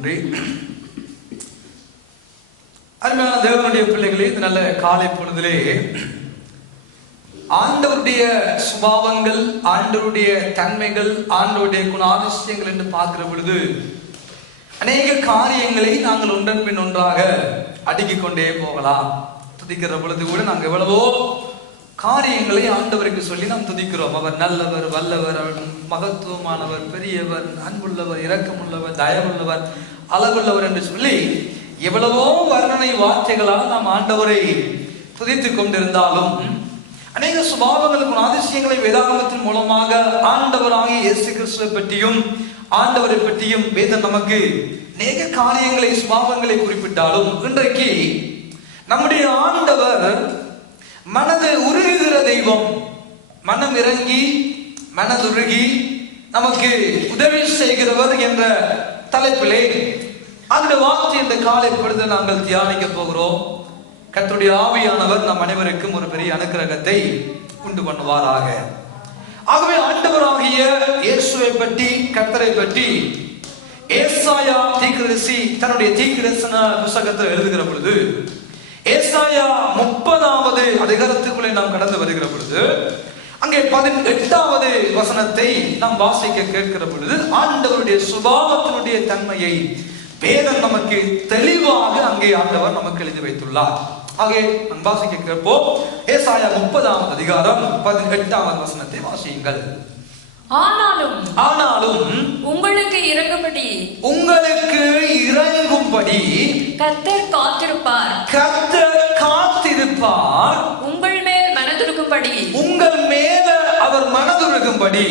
நன்றி. அருமையான தேவனுடைய பிள்ளைகளே, இந்த நல்ல காலை பொழுதிலே ஆண்டவருடைய சுபாவங்கள், ஆண்டவருடைய தன்மைகள், ஆண்டவருடைய குணாதிசயங்கள் என்று பார்க்கிற பொழுது அநேக காரியங்களை நாங்கள் ஒன்றன் பின் ஒன்றாக அடுக்கிக் கொண்டே போகலாம். துதிக்கிற பொழுது கூட நாங்கள் எவ்வளவோ காரியங்களை ஆண்டவருக்கு சொல்லி நாம் துதிக்கிறோம். அவர் நல்லவர், வல்லவர், அவர் மகத்துவமானவர், பெரியவர், அன்புள்ளவர், இரக்கமுள்ளவர், தயவுள்ளவர், அழகுள்ளவர் என்று சொல்லி எவ்வளவோ வர்ணனை வார்த்தைகளால் நாம் ஆண்டவரை துதித்துக் கொண்டிருந்தாலும் அநேக சுபாவங்களுக்கும் அதிசயங்களை வேதாகமத்தின் மூலமாக ஆண்டவராகிய இயேசு கிறிஸ்துவை பற்றியும் ஆண்டவரை பற்றியும் வேதம் நமக்கு அநேக காரியங்களை, சுபாவங்களை குறிப்பிட்டாலும் இன்றைக்கு நம்முடைய ஆண்டவர் மனது உருகுகிற தெய்வம், மனம் இறங்கி மனதுருகி நமக்கு உதவி செய்கிறவர் என்ற தலைப்பிலே அந்த வார்த்தை இந்த காலை பொழுது நாங்கள் தியானிக்க போகிறோம். கர்த்தருடைய ஆவியானவர் நம் அனைவருக்கும் ஒரு பெரிய அனுக்கிரகத்தை உண்டு பண்ணுவாராக. ஆகவே ஆண்டவராகிய இயேசுவை பற்றி, கர்த்தரை பற்றி ஏசாயா தீர்க்கதரிசி தன்னுடைய தீர்க்கதரிசன புத்தகத்தில் எழுதுகிற பொழுது ஏசாயா 30வது அதிகாரத்துக்குள்ளே நாம் கடந்து வருகிற பொழுது அங்கே 18வது வசனத்தை நாம் வாசிக்க கேட்கிற பொழுது ஆண்டவருடைய சுபாவத்தினுடைய தன்மையை வேதம் நமக்கு தெளிவாக அங்கே ஆண்டவர் நமக்கு எழுதி வைத்துள்ளார். ஆகவே நாம் வாசிக்க கேட்போம். ஏசாயா 30வது அதிகாரம் 18வது வசனத்தை வாசியுங்கள். ஆனாலும் உங்களுக்கு இறங்கும்படி கர்த்தர் காத்திருப்பார். உங்கள் மேல் அவர் மனதுருகும்படி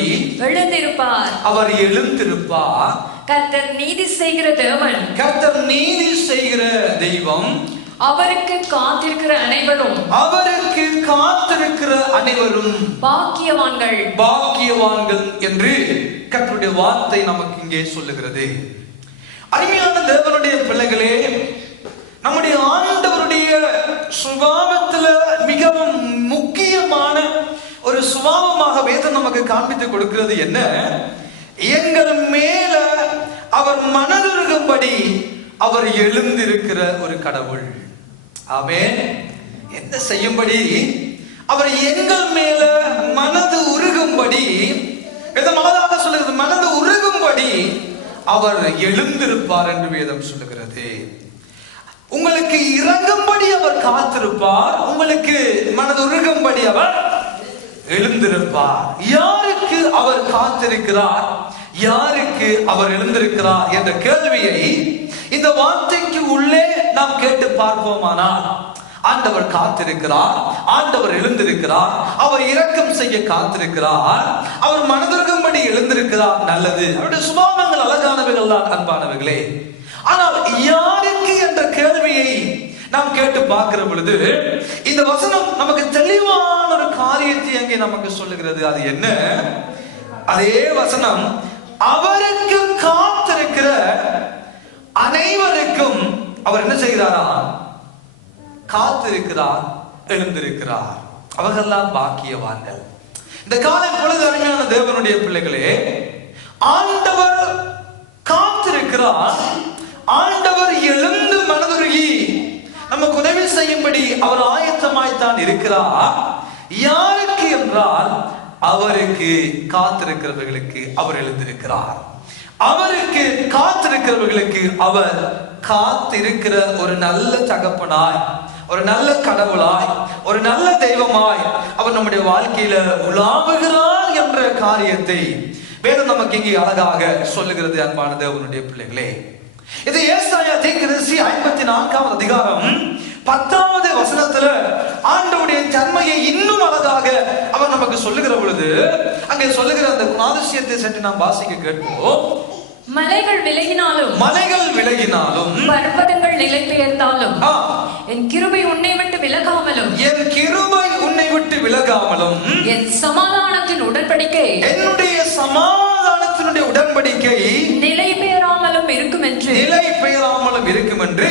அவர் எழுந்திருப்பார். கர்த்தர் நீதி செய்கிற தெய்வம். அவருக்கு காத்திருக்கிற அனைவரும் பாக்கியவான்கள் என்று கர்த்தருடைய வார்த்தை நமக்கு இங்கே சொல்லுகிறது. அருமையான தேவனுடைய பிள்ளைகளே, நம்முடைய ஆண்டவருடைய சுபாவத்துல மிகவும் முக்கியமான ஒரு சுபாவமாக வேதம் நமக்கு காண்பித்து கொடுக்கிறது என்ன? எங்கள் மேல அவர் மனதுருகும்படி அவர் எழுந்திருக்கிற ஒரு கடவுள். ஆமென். என்ன செய்யும்படி? அவர் எங்கள் மேல மனது உருகும்படி, விதமாக சொல்லுகிறது, மனது உருகும்படி அவர் எழுந்திருப்பார் என்று வேதம் சொல்லுகிறது. உங்களுக்கு இறங்கும்படி அவர் காத்திருப்பார், உங்களுக்கு மனது உருகும்படி அவர் எழுந்திருப்பார். யாருக்கு அவர் காத்திருக்கிறார், யாருக்கு அவர் எழுந்திருக்கிறார் என்ற கேள்வியை இந்த வார்த்தைக்கு உள்ளே நாம் கேட்டு பார்ப்போமானால், ஆண்டவர் காத்திருக்கிறார், ஆண்டவர் எழுந்திருக்கிறார், அவர் இரக்கம் செய்ய காத்திருக்கிறார், அவர் மனதிற்கும்படி எழுந்திருக்கிறார். நல்லது. அவருடைய சுபாவங்கள் அழகானவைகள் தான், அன்பானவைகளே. ஆனால் யாருக்கு என்ற கேள்வியை நாம் கேட்டு பார்க்கிற பொழுது இந்த வசனம் நமக்கு தெளிவான ஒரு காரியத்தை அங்கே நமக்கு சொல்லுகிறது. அது என்ன? அதே வசனம், அவருக்கு காத்திருக்கிற அனைவருக்கும் அவர் என்ன செய்கிறாரா? காத்திருக்கிறார், எழுந்திருக்கிறார். அவர்கள்லாம் பாக்கியவான்கள். இந்த காலை பொழுது அருமையான தேவனுடைய பிள்ளைகளே, ஆண்டவர் காத்திருக்கிறார், ஆண்டவர் எழுந்து மனதுருகி நமக்கு உதவி செய்யும்படி அவர் ஆயத்தமாய்த்தான் இருக்கிறார். யாருக்கு என்றால், அவருக்கு காத்திருக்கிறவர்களுக்கு அவர் எழுந்திருக்கிறார். அவருக்கு காத்திருக்கிறவர்களுக்கு அவர் காத்திருக்கிற ஒரு நல்ல தகப்பனாய், ஒரு நல்ல கடவுளாய், ஒரு நல்ல தெய்வமாய் அவர் நம்முடைய வாழ்க்கையில உலாவுகிறார் என்ற காரியத்தை வேதம் நமக்கு இங்கே அழகாக சொல்லுகிறது. அன்பான தேவனுடைய பிள்ளைகளே, இது ஏசாயா தீர்க்கதரிசி 54வது அதிகாரம் 10வது வசனத்துல ஆண்டவருடைய தன்மையை இன்னும் அழகாக அவர் நமக்கு சொல்லுகிற பொழுது அங்கே சொல்லுகிற அந்த குணாதிசயத்தை சற்று நாம் வாசிக்க கேட்போம். மலைகள் விலகினாலும் பர்வதங்கள் நிலை பெயர்ந்தாலும் என் கிருபை உன்னை விட்டு விலகாமலும் என் சமாதானத்தின் உடன்படிக்கை, என்னுடைய சமாதானத்தினுடைய உடன்படிக்கை நிலை பெயராமலும் இருக்கும் என்று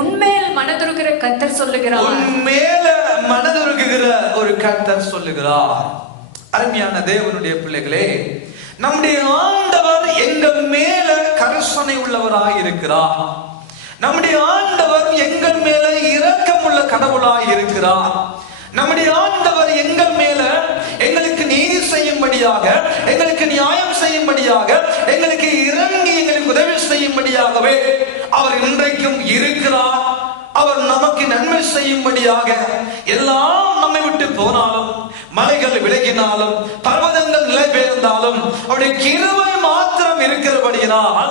உன்மேல் மனதுருகிற கர்த்தர் சொல்லுகிறார். உன்மேல மனதுருகுகிற ஒரு கர்த்தர் சொல்லுகிறார். அருமையான தேவனுடைய பிள்ளைகளே, நம்முடைய ஆண்டவர் எங்கள் மேல கரிசனை உள்ளவராய் இருக்கிறார். நம்முடைய ஆண்டவர் எங்கள் மேல இரக்கம் உள்ள கடவுளாய் இருக்கிறார். நம்முடைய ஆண்டவர் எங்கள் மேல எங்களுக்கு நீதி செய்யும்படியாக, எங்களுக்கு நியாயம் செய்யும்படியாக, எங்களுக்கு இறங்கி எங்களுக்கு உதவி செய்யும்படியாகவே அவர் இன்றைக்கும் இருக்கிறார். அவர் நமக்கு நன்மை செய்யும்படியாக, எல்லாம் நம்மை விட்டு போனாலும், மலைகள் விலகினாலும், பர்வதங்கள் நிலை பெயர்ந்தாலும் அவருடைய கிருபை மாத்திரம் இருக்கிறபடியினால்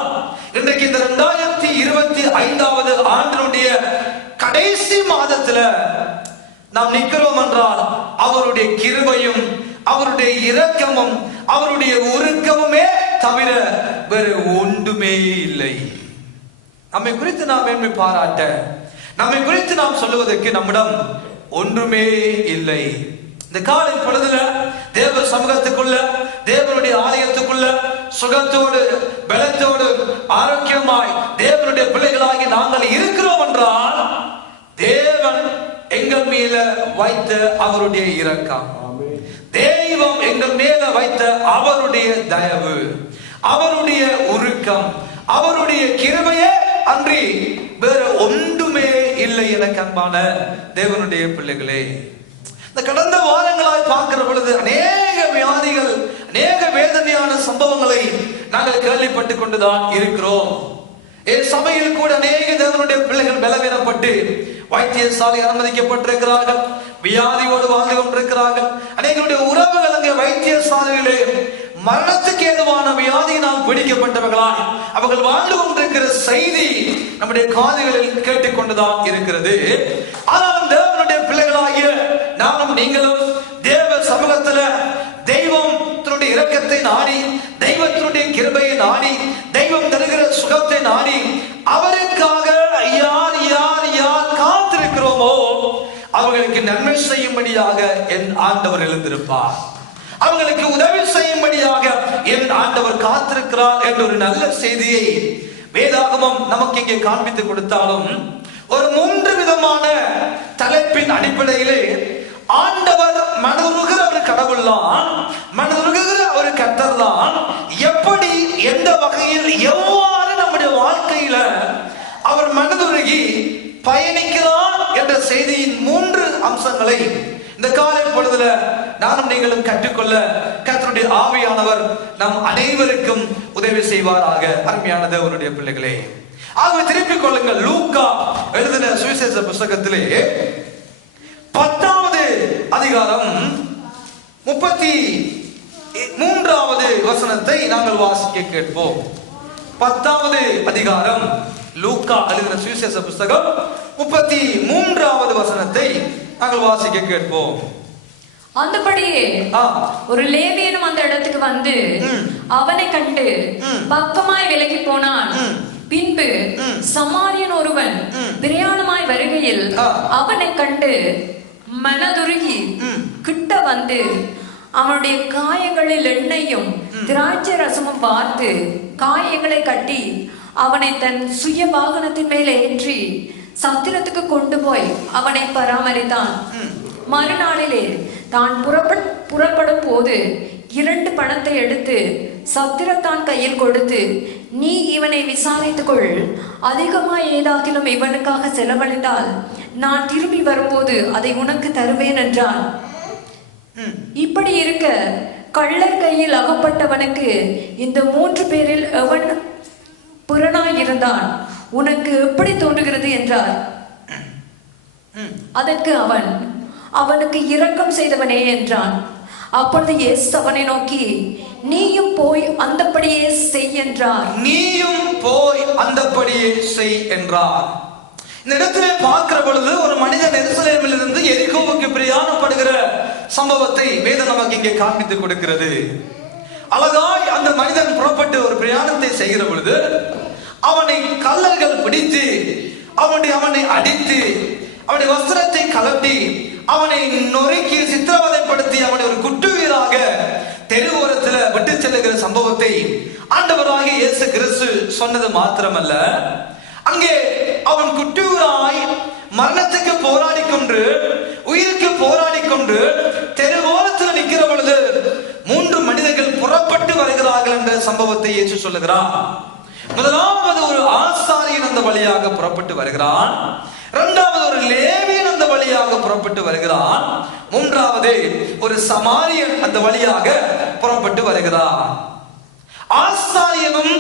இன்றைக்கு இந்த 2025வது ஆண்டினுடைய கடைசி மாதத்துல நாம் நிற்கிறோம் என்றால் அவருடைய கிருபையும் அவருடைய இரக்கமும் அவருடைய உருக்கமுமே தவிர வேறு ஒன்றுமே இல்லை. நம்மை குறித்து நாம் மேன்மை பாராட்ட, நம்மை குறித்து நாம் சொல்லுவதற்கு நம்மிடம் ஒன்றுமே இல்லை. இந்த காலை பொழுதுல தேவ சமூகத்துக்குள்ள, தேவனுடைய ஆலயத்துக்குள்ள சுகத்தோடு பலத்தோடு ஆரோக்கியமாய் தேவனுடைய பிள்ளைகளாகி நாங்கள் இருக்கிறோம் என்றால் தேவன் எங்கள் மேல வைத்த அவருடைய இரக்கம், தெய்வம் எங்கள் மேல வைத்த அவருடைய தயவு, அவருடைய உருக்கம், அவருடைய கிருபையே அன்றி வேறு ஒன்றுமே இல்லை. எனக்கு அன்பான தேவனுடைய பிள்ளைகளே, இந்த கடந்த வாரங்களாய் பார்க்கிற பொழுது அநேக வியாதிகள், அநேக வேதனையான சம்பவங்களை நாங்கள் கேள்விப்பட்டு கொண்டுதான் இருக்கிறோம். என் சபையில் கூட அநேக தேவனுடைய பிள்ளைகள் பலவீனப்பட்டு வைத்தியசாலை அனுமதிக்கப்பட்டிருக்கிறார்கள், வியாதியோடு வாழ்ந்து கொண்டிருக்கிறார்கள். அநேகருடைய உறவுகள் அங்கே வைத்தியசாலையிலே மரணத்துக்கு ஏதுவான வியாதியினால் பிடிக்கப்பட்டவர்களாய் அவர்கள் வாழ்ந்து கொண்டிருக்கிற செய்தி நம்முடைய காதுகளில் கேட்டுக்கொண்டுதான் இருக்கிறது. ஆனால் தேவனுடைய பிள்ளைகளாகிய நானும் நீங்களும் தேவ சமூகத்துல தெய்வத்தினுடைய இரக்கத்தை நாடி, தெய்வத்தினுடைய கிருபையை நாடி, தெய்வம் தருகிற சுகத்தை நாடி அவருக்காக யார் யார் யார் காத்திருக்கிறோமோ அவர்களுக்கு நன்மை செய்யும்படியாக என் ஆண்டவர் எழுந்திருப்பார், அவங்களுக்கு உதவி செய்யும்படியாக என் ஆண்டவர் காத்திருக்கிறார் என்ற ஒரு நல்ல செய்தியை வேதாகமம் நமக்கு இங்கே காண்பித்து கொடுத்தாலும் ஒரு 3 விதமான தலைப்பின் அடிப்படையிலே ஆண்டவர் மனதுருகிற ஒரு கடவுள் தான், மனதுருகிற ஒரு கர்த்தர் தான். எப்படி, எந்த வகையில், எவ்வாறு நம்முடைய வாழ்க்கையில அவர் மனதுருகி பயணிக்கிறார் என்ற செய்தியின் 3 அம்சங்களை இந்த காலை பொழுதுல நானும் நீங்களும் கற்றுக்கொள்ள கர்த்தருடைய ஆவியானவர் நம் அனைவருக்கும் உதவி செய்வாராக. அருமையான தேவனுடைய பிள்ளைகளே, ஆகவே திருப்பிக் கொள்ளுங்கள். லூக்கா எழுதின சுவிசேஷ புத்தகத்திலே 10வது அதிகாரம் 33வது வசனத்தை நாங்கள் வாசிக்க கேட்போம். 10வது அதிகாரம் லூக்கா எழுதின சுவிசேஷ புத்தகம் 33வது வசனத்தை நாங்கள் வாசிக்க கேட்போம். அந்தபடியே ஒரு லேவியனும் அந்த இடத்துக்கு வந்து அவனை கண்டு பக்கமாய் விலகி போனான். பின்பு சமாரியன் ஒருவன் பிரயாணமாய் வருகையில் அவனை கண்டு மனதுருகி கிட்ட வந்து அவனுடைய காயங்களில் எண்ணெயும் திராட்சை ரசமும் பார்த்து காயங்களை கட்டி அவனை தன் சுய வாகனத்தின் மேல் ஏற்றி சத்திரத்துக்கு கொண்டு போய் அவனை பராமரித்தான். மறுநாளிலே தான் புறப்படும் போது 2 பணத்தை எடுத்து சத்திரத்தான் கையில் கொடுத்து, நீ இவனை விசாரித்துக்கொள், அதிகமாய் ஏதாகிலும் இவனுக்காக செலவழித்தால் நான் திரும்பி வரும்போது அதை உனக்கு தருவேன் என்றான். இப்படி இருக்க கள்ளர் கையில் அகப்பட்டவனுக்கு இந்த 3 பேரில் எவன் புறனாய் இருந்தான், உனக்கு எப்படி தோன்றுகிறது என்றார். அதற்கு அவன், அவனுக்கு இரக்கம் செய்தவனே என்றான். அப்பொழுது இயேசு அவனை நோக்கி, நீயும் போய் அந்தப்படியே செய் என்றார். நீயும் போய் அந்தப்படியே செய் என்றார். இந்த இடத்திலே பார்க்கிற பொழுது ஒரு மனிதன் எருசலேமில் இருந்து எரிகோவுக்கு பிரயாணப்படுகிற சம்பவத்தை வேதம் நமக்கு இங்கே காண்பித்து கொடுக்கிறது. அழகாய் அந்த மனிதன் புறப்பட்டு ஒரு பிரயாணத்தை செய்கிற பொழுது அவனை கள்ளர்கள் பிடித்து அவனை அடித்து அவனுடைய வஸ்திரத்தை கலட்டி அவனை நொறுக்கி சித்திரவதைப்படுத்தி அவனை ஒரு குட்டுவீராக தெருவோரத்தில் விட்டு செல்லுகிற சம்பவத்தை ஆண்டவராகிய இயேசு கிறிஸ்து சொன்னது மாத்திரமல்ல, அங்கே அவன் குட்டுவீராய் மரணத்துக்கு போராடி கொண்டு உயிருக்கு போராடி கொண்டு தெருவோரத்தில் நிற்கிற பொழுது 3 மனிதர்கள் புறப்பட்டு வருகிறார்கள். வந்தார்கள் என்ற சம்பவத்தை இயேசு சொல்லுகிறார். முதலாவது ஒரு ஆசாரியன் அந்த வழியாக புறப்பட்டு வருகிறான். இரண்டாவது ஒரு லேவியன் அந்த வழியாக புறப்பட்டு வருகிறான். மூன்றாவது ஒரு சமாரியன் அந்த வழியாக புறப்பட்டு வருகிறான். ஆசாரியனும்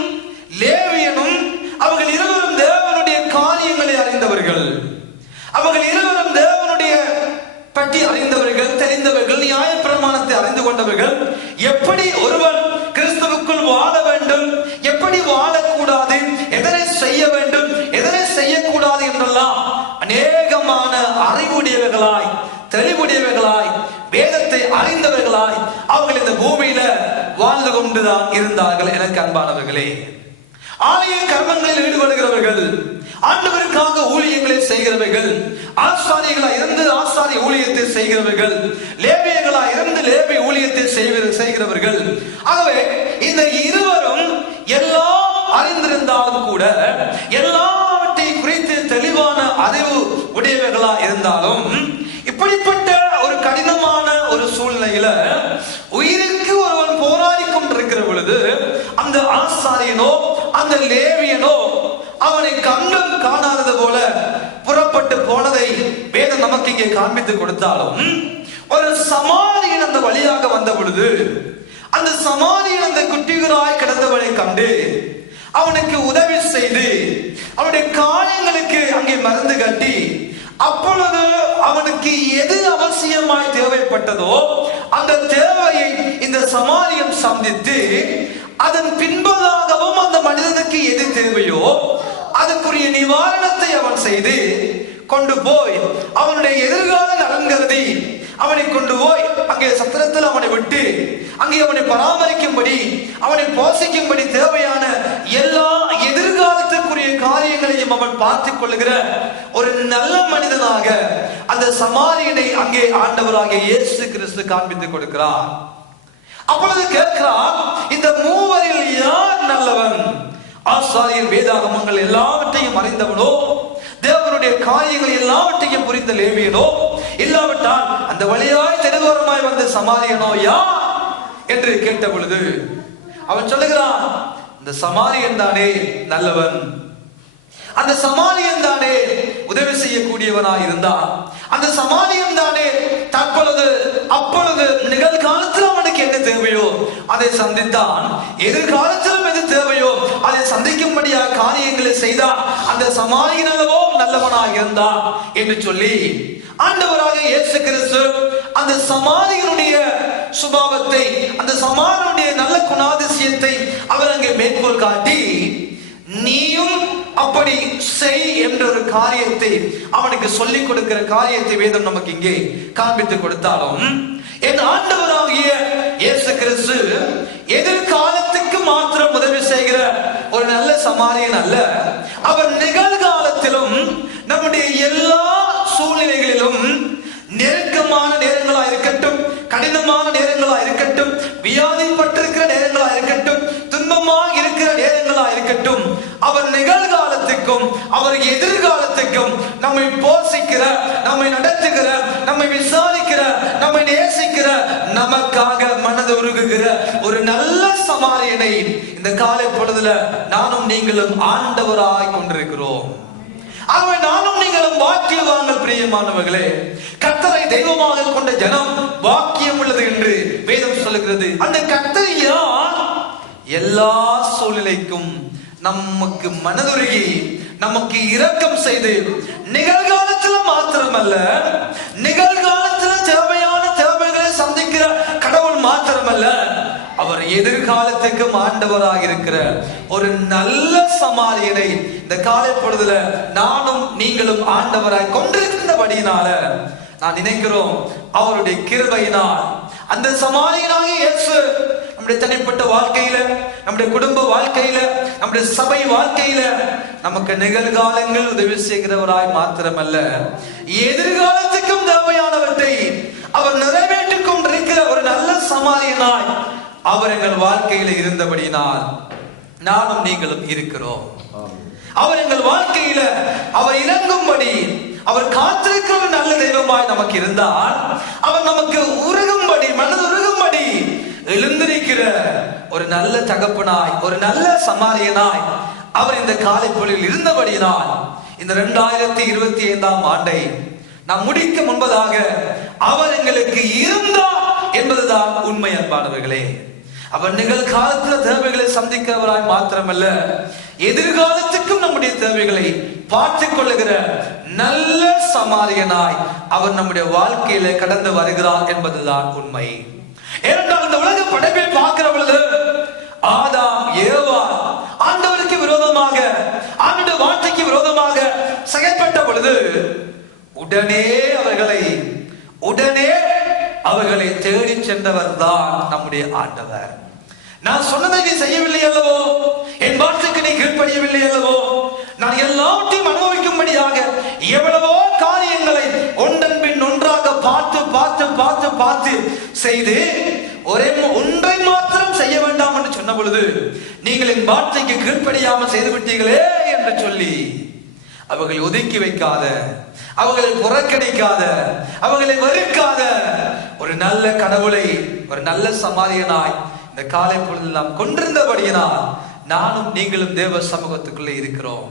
லேவியனும் அவர்கள் இருவரும் தேவனுடைய காரியங்களை அறிந்தவர்கள். அவர்கள் இருவரும் தேவனுடைய பற்றி அறிந்தவர்கள், தெரிந்தவர்கள், நியாய பிரமாணத்தை அறிந்து கொண்டவர்கள். எப்படி ஒருவன் கிறிஸ்துவுக்குள் வாழ வேண்டும், எப்படி வாழக்கூடாது, எதனை செய்ய வேண்டும், எதனை செய்யக்கூடாது என்றெல்லாம் அநேகமான அறிவுடையவர்களாய், தெளிவுடையவர்களாய், வேதத்தை அறிந்தவர்களாய் அவர்கள் இந்த பூமியில வாழ்ந்து கொண்டுதான் இருந்தார்கள். எனக்கு அன்பானவர்களே, ஆலய கர்மங்களில் ஈடுபடுகிறவர்கள், ஆண்டவருக்காக ஊழியங்களை செய்கிறவர்கள், ஆசாரியர்களா இருந்து ஆசாரிய ஊழியத்தை செய்கிறவர்கள், லேவியர்களா இருந்து லேவி ஊழியத்தை செய்கிறவர்கள். ஆகவே இந்த இருவரும் எல்லாம் அறிந்திருந்தாலும் கூட, எல்லாவற்றை குறித்து தெளிவான அறிவு உடையவர்களா இருந்தாலும், இப்படிப்பட்ட ஒரு கடினமான ஒரு சூழ்நிலையில உயிருக்கு ஒருவன் போராடி கொண்டிருக்கிற பொழுது அந்த ஆசாரியனோ அந்த லேவியனோ அவனை கண்டும் காணாதது போல புறப்பட்டு போனதை வேதம் நமக்கு இங்கே காண்பித்து கொடுத்தாலும், ஒரு சமாரியன் அந்த வழியாக வந்த பொழுது அந்த சமாரியன் அந்த குட்டிகராய் கிடந்தவனை கண்டு அவனுக்கு உதவி செய்து அவனுடைய காயங்களுக்கு அங்கே மருந்து கட்டி, அப்பொழுது அவனுக்கு எது அவசியமாய் தேவைப்பட்டதோ அந்த தேவையை இந்த சமாரியன் சந்தித்து, அதன் பின்பதாகவும் அந்த மனிதனுக்கு எது தேவையோ அதற்குரிய நிவாரணத்தை அவன் செய்து கொண்டு போய் அவனுடைய எதிர்கால நலன் கருதி அவனை கொண்டு போய் அங்கே சத்திரத்தில் அவனை விட்டு அங்கே அவனை பராமரிக்கும்படி, அவனை போஷிக்கும்படி தேவையான எல்லா எதிர்காலத்துக்குரிய காரியங்களையும் அவன் பார்த்துக் கொள்ளுகிற ஒரு நல்ல மனிதனாக அந்த சமாரியனை அங்கே ஆண்டவராகிய இயேசு கிறிஸ்து காண்பித்துக் கொடுக்கிறார். அப்பொழுது கேட்கிறார், இந்த மூவரில் யார் நல்லவன்? ஆசாரியர் வேதாகமங்கள் எல்லாவற்றையும் அறிந்தவனோ, தேவனுடைய காரியங்கள் எல்லாவற்றையும் புரிந்த லேவியனோ, இல்லாவிட்டால் அந்த வழியாய் தெருவோரமாய் வந்த சமாரியனோ யார் என்று கேட்ட பொழுது அவன் சொல்லுகிறான், இந்த சமாரியன் தானே நல்லவன், அந்த சமாரியன் தானே உதவி செய்யக்கூடியவனாய் இருந்தான், அந்த சமாரியன் தானே தற்பொழுது அப்பொழுது நிகழ்காலத்தில் அவனுக்கு என்ன தேவையோ அதை சந்தித்தான், எதிர்காலத்திலும் எது தேவையோ அதை சந்திக்கும்படியாக காரியங்களை செய்தான், அந்த சமாரியன் அல்லவோ நல்லவனாக இருந்தான் என்று சொல்லி ஆண்டவராக இயேசு கிறிஸ்து அந்த சமாரியனுடைய சுபாவத்தை, அந்த சமாரியனுடைய நல்ல குணாதிசயத்தை அவர் அங்கே மேற்கோள் காட்டி, நீயும் அப்படி செய் என்ற ஒரு காரியத்தை அவனுக்கு சொல்லிக் கொடுக்கிற காரியத்தை வேதம் நமக்கு இங்கே காண்பித்து கொடுத்தாலும், என் ஆண்டவராகிய இயேசு கிறிஸ்து எதிர்காலத்துக்கு மாத்திரம் உதவி செய்கிற ஒரு நல்ல சமாரியன் அல்ல. அவர் நிகழ்காலத்திலும் நம்முடைய எல்லா சூழ்நிலைகளிலும், நெருக்கமான நேரங்களா இருக்கட்டும், கடினமான நேரங்களா இருக்கட்டும், வியாதிப்பட்டிருக்கிற நேரங்களா இருக்கட்டும், துன்பமாக இருக்கிற நேரங்களா இருக்கட்டும், அவர் நிகழ்காலத்துக்கும் அவர் எதிர்காலத்துக்கும் நம்மை போஷிக்கிற, நம்மை நடத்துகிற, நம்மை விசாரிக்கிற, நம்மை நேசிக்கிற, நமக்காக மனது உருகுகிற ஒரு நல்ல சமாரியனை இந்த காலை பொழுதுல நானும் நீங்களும் ஆண்டவராய் கொண்டிருக்கிறோம். ஆகவே நானும் நீங்களும் வாக்கியவான்கள் பிரியமானவர்களே. கர்த்தரை தெய்வமாக கொண்ட ஜனம் வாக்கியம் உள்ளது என்று வேதம் சொல்லுகிறது. அந்த கர்த்தர் யார்? எல்லா சூழ்நிலைக்கும் நமக்கு மனதுருகி நமக்கு இரக்கம் செய்து, நிகழ்காலத்தில் மாத்திரமல்ல, நிகழ்காலத்தில் தேவையான தேவைகளை சந்திக்கிற கடவுள் மாத்திரமல்ல, அவர் எதிர்காலத்துக்கும் ஆண்டவராக இருக்கிற ஒரு நல்ல சமாரியனை இந்த காலை பொழுதுல நானும் நீங்களும் ஆண்டவராய் கொண்டிருக்கின்றபடியினால நான் நினைக்கிறோம், அவருடைய கிருபையினால் அந்த சமாரியனாகிய இயேசு நம்முடைய தனிப்பட்ட வாழ்க்கையில, நம்முடைய குடும்ப வாழ்க்கையில, நம்முடைய சபை வாழ்க்கையில நமக்கு நிகழ்காலங்கள் உதவி செய்கிறவராய் மாத்திரமல்ல, எதிர்காலத்துக்கும் தேவையானவற்றை அவர் நிறைவேற்றிக் கொண்டிருக்கிற ஒரு நல்ல சமாரியனாய் அவர் எங்கள் வாழ்க்கையில இருந்தபடியினால் நானும் நீங்களும் இருக்கிறோம். அவர் எங்கள் வாழ்க்கையில அவர் இறங்கும்படி, அவர் காத்திருக்கிற ஒரு நல்ல தெய்வமாய் நமக்கு இருந்தால், அவர் நமக்கு உருகும்படி, மனது உருகும்படி எழுந்திருக்கிற ஒரு நல்ல தகப்பனாய், ஒரு நல்ல சமாரியனாய் அவர் இந்த காலை பொழுதில் இருந்தபடியினால் இந்த 2025ஆம் ஆண்டை நாம் முடிக்க முன்பதாக அவர் எங்களுக்கு இருந்தார் என்பதுதான் உண்மை. அன்பானவர்களே, அவர் நிகழ்காலத்தில் தேவைகளை சந்திக்கிறவராய் மாத்திரமல்ல, எதிர்காலத்துக்கும் நம்முடைய தேவைகளை பார்த்துக் கொள்ளுகிற நல்ல சமாரியனாய் அவர் நம்முடைய வாழ்க்கையில கடந்து வருகிறார் என்பதுதான் உண்மை. ஏனென்றால் இந்த உலக படைப்பை பார்க்கிற பொழுது ஆதாம் ஏவாள் ஆண்டவருக்கு விரோதமாக, ஆண்டவருடைய வார்த்தைக்கு விரோதமாக செயல்பட்ட பொழுது உடனே அவர்களை தேடி சென்றவர் தான் நம்முடைய ஆண்டவர். நான் சொன்னதை நீ செய்யவில்லை அல்லவோ, என் வார்த்தைக்கு நீ கீழ்ப்படியவில்லை அல்லவோ, நான் எல்லாவற்றையும் அனுபவிக்கும்படியாக எவ்வளவோ காரியங்களை ஒன்றன் பின் ஒன்றாக பார்த்து பார்த்து பார்த்து பார்த்து செய்து ஒன்றை மாத்திரம் செய்ய வேண்டாம் என்று சொன்ன பொழுது நீங்கள் என் வார்த்தைக்கு கீழ்ப்படியாமல் செய்து விட்டீர்களே என்று சொல்லி அவர்களை ஒதுக்கி வைக்காத, அவர்களை புறக்கணிக்காத, அவர்களை வெறுக்காத ஒரு நல்ல கடவுளை, ஒரு நல்ல சமாரியனாய் இந்த காலை பொழுதில் நாம் கொண்டிருந்தபடியினால் நானும் நீங்களும் தேவ சமூகத்துக்குள்ளே இருக்கிறோம்.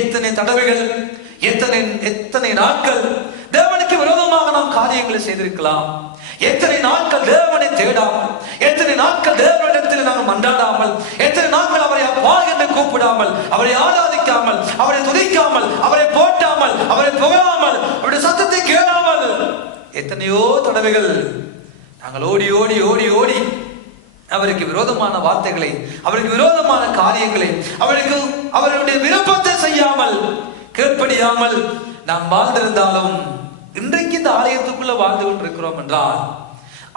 எத்தனை தடவைகள், எத்தனை நாட்கள் தேவனுக்கு விரோதமாக நாம் காரியங்களை செய்திருக்கலாம். எத்தனை நாட்கள் தேவனை தேடாமல், எத்தனை நாட்கள் தேவனிடத்தில் நாங்கள் மன்றாடாமல், எத்தனை நாட்கள் அவரை அப்பா என்று கூப்பிடாமல், அவரை ஆராதிக்காமல், அவரை துதிக்காமல், அவரை போட்டாமல், அவரை புகழாமல், அவருடைய சத்தத்தை கேளாமல் எத்தனையோ தடவைகள் நாங்கள் ஓடி ஓடி ஓடி ஓடி அவருக்கு விரோதமான வார்த்தைகளை, அவருக்கு விரோதமான காரியங்களை, அவருடைய விருப்பத்தை செய்யாமல் கீழ்ப்படியாமல் நாம் வாழ்ந்திருந்தாலும் இன்றைக்கு இந்த ஆலயத்துக்குள்ள வாழ்ந்து கொண்டிருக்கிறோம் என்றால்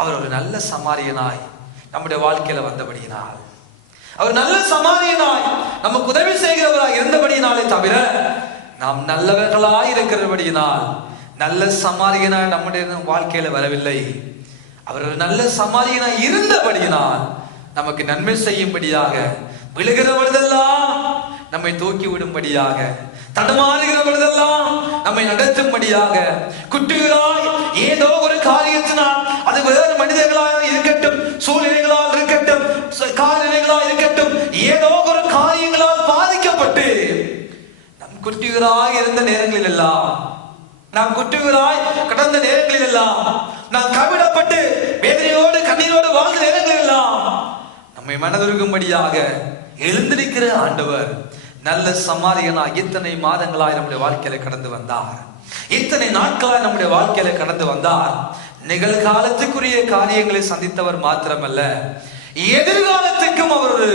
அவர் ஒரு நல்ல சமாரியனாய் நம்முடைய வாழ்க்கையில வந்தபடியினால், அவர் நல்ல சமாரியனாய் நமக்கு உதவி செய்கிறவராய் இருந்தபடியினாலே தவிர நாம் நல்லவர்களாய் இருக்கிறபடியினால் நல்ல சமாரியனாய் நம்முடைய வாழ்க்கையில வரவில்லை. அவர் ஒரு நல்ல சமாரியனாய் இருந்தபடியினால் நமக்கு நன்மை செய்யும்படியாக, விழுகிற பொழுதெல்லாம் நம்மை தூக்கி விடும்படியாக, தடுமாறுகிற பொழுதெல்லாம் நம்மை நடத்தும்படியாக, குட்டுகிறாய் ஏதோ ஒரு காரியத்தினால், அது வேறு மனிதர்களாக இருக்கட்டும், சூழ்நிலைகளால் இருக்கட்டும், காரியங்களால் இருக்கட்டும், ஏதோ ஒரு காரியங்களால் பாதிக்கப்பட்டு நம் குட்டுகிறாய் இருந்த நேரங்களில் எல்லாம், நாம் குட்டுகிறாய் கடந்த நேரங்களில் எல்லாம், நாம் கைவிடப்பட்டு வேதனையோடு கண்ணீரோடு வாழ்ந்த நேரங்களில் எல்லாம் நம்மை மனதுருகும்படியாக எழுந்திருக்கிற ஆண்டவர் நல்ல சமாரியனாய் இத்தனை மாதங்களாய் நம்முடைய வாழ்க்கையில கடந்து வந்தார். இத்தனை நாட்களாய் நம்முடைய வாழ்க்கையில கடந்து வந்தார். நிகழ்காலத்துக்குரிய காரியங்களை சந்தித்தவர் மாத்திரமல்ல, எதிர்காலத்துக்கும் அவர் ஒரு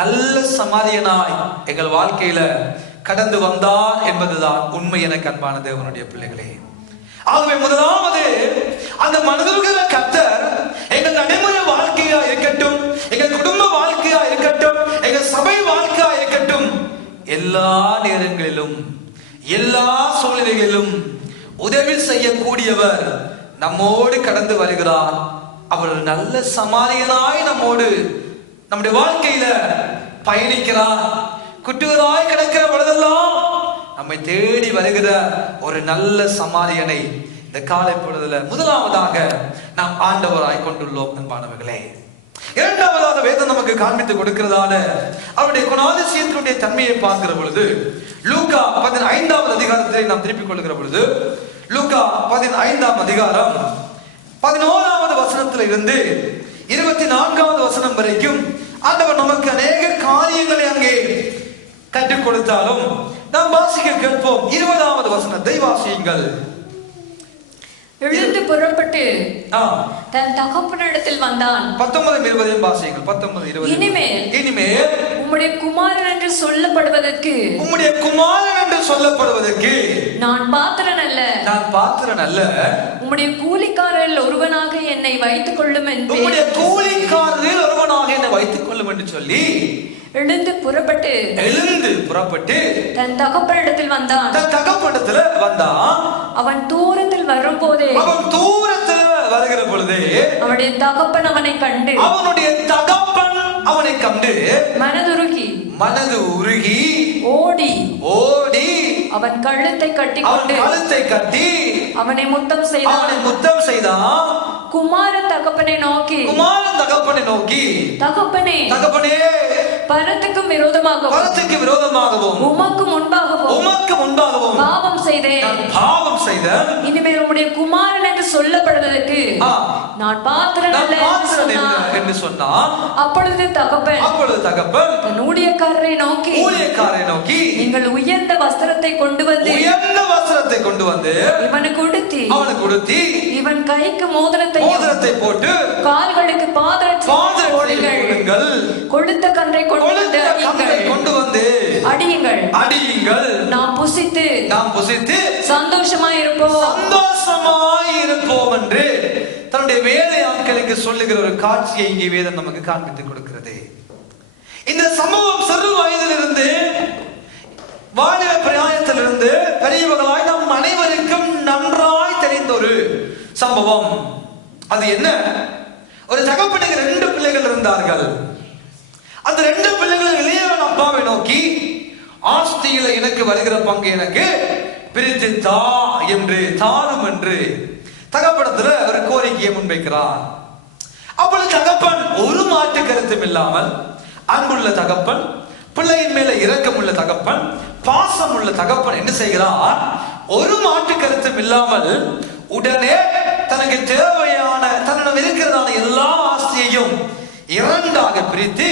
நல்ல சமாரியனாய் எங்கள் வாழ்க்கையில கடந்து வந்தார் என்பதுதான் உண்மை. எனக்கு அன்பான தேவனுடைய பிள்ளைகளே, ஆகவே முதலாவது அந்த மனதுருகிற கர்த்தர் எங்கள் நடைமுறை வாழ்க்கையா இருக்கட்டும், எங்கள் குடும்ப வாழ்க்கையா இருக்கட்டும், எங்கள் சபை வாழ்க்கையா இருக்கட்டும், எல்லா நேரங்களிலும் எல்லா சூழ்நிலைகளிலும் உதவி செய்யக்கூடியவர் நம்மோடு கடந்து வருகிறார். அவர் நல்ல சமாரியனாய் நம்மோடு நம்முடைய வாழ்க்கையில பயணிக்கிறார். குட்டுவராய் கிடக்கிற பொழுதெல்லாம் நம்மை தேடி வருகிற ஒரு நல்ல சமாரியனை இந்த காலை பொழுதுல முதலாவதாக நாம் ஆண்டவராய் கொண்டுள்ளோம். அன்பானவர்களே, இரண்டாவதாக வேதம் நமக்கு காண்பித்து கொடுக்கிறதான அவருடைய குணாதிசயத்தினுடைய தன்மையை பார்க்கிற பொழுது லூக்கா 15வது அதிகாரத்தை நாம் திருப்பிக் கொள்கிற பொழுது லூக்கா 15ஆம் அதிகாரம் 11வது வசனத்தில் இருந்து 24வது வசனம் வரைக்கும் ஆண்டவர் நமக்கு அநேக காரியங்களை அங்கே கற்றுக் கொடுத்தாலும் நாம் வாசிக்க கேட்போம். 20வது வசனத்தை வாசியுங்கள். எழுந்து புறப்பட்டு தன் தகப்பனிடத்தில் வந்தான். 19-20 வாசியுங்கள். 19-20. இனிமேல் உம்முடைய குமாரன் என்று சொல்லப்படுவதற்கு நான் பாத்திரன் அல்ல, உம்முடைய கூலிக்காரரில் ஒருவனாக என்னை வைத்துக் கொள்ளும் என்று சொல்லி எழுந்து புறப்பட்டு தன் தகப்பனிடத்தில் வந்தான். அவன் தூரத்தில் வரும்போதே, வருகிற பொழுதே அவனுடைய தகப்பன் அவனை கண்டு மனது உருகி ஓடி அவன் கழுத்தை கட்டி அவனை முத்தம் செய்தான். குமாரன் தகப்பனை நோக்கி தகப்பனே பரத்துக்கும் விரோதமாகவும் உமக்கு முன்பாகவும் பாவம் செய்தேன். இனிமேல் உம்முடைய குமாரன் என்று சொல்லப்படுவதற்கு நான் பாத்திரன் அல்ல என்று சொன்னான். அப்பொழுது தகப்பன் தன் ஊழியக்காரரை நோக்கி நீங்கள் உயர்ந்த வஸ்திரத்தை கொண்டு வந்து இவனுக்கு உடுத்தி இவன் கைக்கு மோதிரத்தை போட்டு கால்களுக்கு பாதரட்சை போடுங்கள். கொழுத்த கன்றை கொண்டு வந்து அடியுங்கள். நாம் புசித்து சந்தோஷமாய் இருப்போம் என்று தன்னுடைய வேலை ஆட்களுக்கு சொல்லுகிற ஒரு காட்சியை இங்கே வேதம் நமக்கு காண்பித்துக் கொடுக்கிறது. இந்த சம்பவம் சிறு வயதிலிருந்து வாலிப பிராயத்திலிருந்து பெரியவர்களாய் நம் அனைவருக்கும் நன்றாய் தெரிந்த ஒரு சம்பவம். அது என்ன? ஒரு தகப்பனுக்கு 2 பிள்ளைகள் இருந்தார்கள். அந்த 2 பிள்ளைகள் இளையவன் அப்பாவை நோக்கி, ஆஸ்தியில எனக்கு வருகிற பங்கு எனக்கு பிரித்து தாரும் என்று தகப்பனத்துல ஒரு கோரிக்கையை முன்வைக்கிறார். அப்பொழுது தகப்பன் ஒரு மாற்று கருத்தும் இல்லாமல், அன்புள்ள தகப்பன், பிள்ளையின் மேல இரக்கம் உள்ள தகப்பன், பாசம் உள்ள தகப்பன் என்ன செய்கிறார்? ஒரு மாற்று கருத்தும் இல்லாமல் உடனே தனக்கு தேவையான தன்னிடம் இருக்கிறதான எல்லா ஆஸ்தியையும் 2ஆக பிரித்து,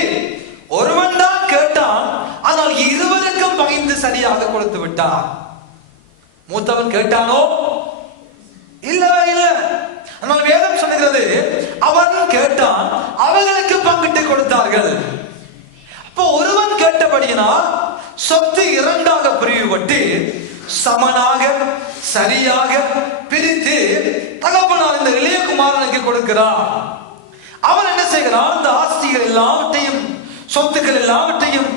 ஒருவன் தான் கேட்டான், ஆனால் இருவருக்கும் பகிர்ந்து சரியாக கொடுத்து விட்டான். மூத்தவன் கேட்டானோ? இல்ல. ஆனால் வேதம் சொல்லுகிறது, அவன் கேட்டான், அவர்களுக்கு பங்கிட்டு கொடுத்தார்கள். அப்போ ஒருவன் கேட்டபடியினால் சொத்து 2ஆக பிரிவுபட்டு சமனாக சரியாக பிரித்து தகப்பனார் இந்த இளைய குமாரனுக்கு கொடுக்கிறார். அவன் என்ன செய்கிறான்? அந்த ஆஸ்திகள் எல்லாவற்றையும், சொத்துக்கள் எல்லாவற்றையும்,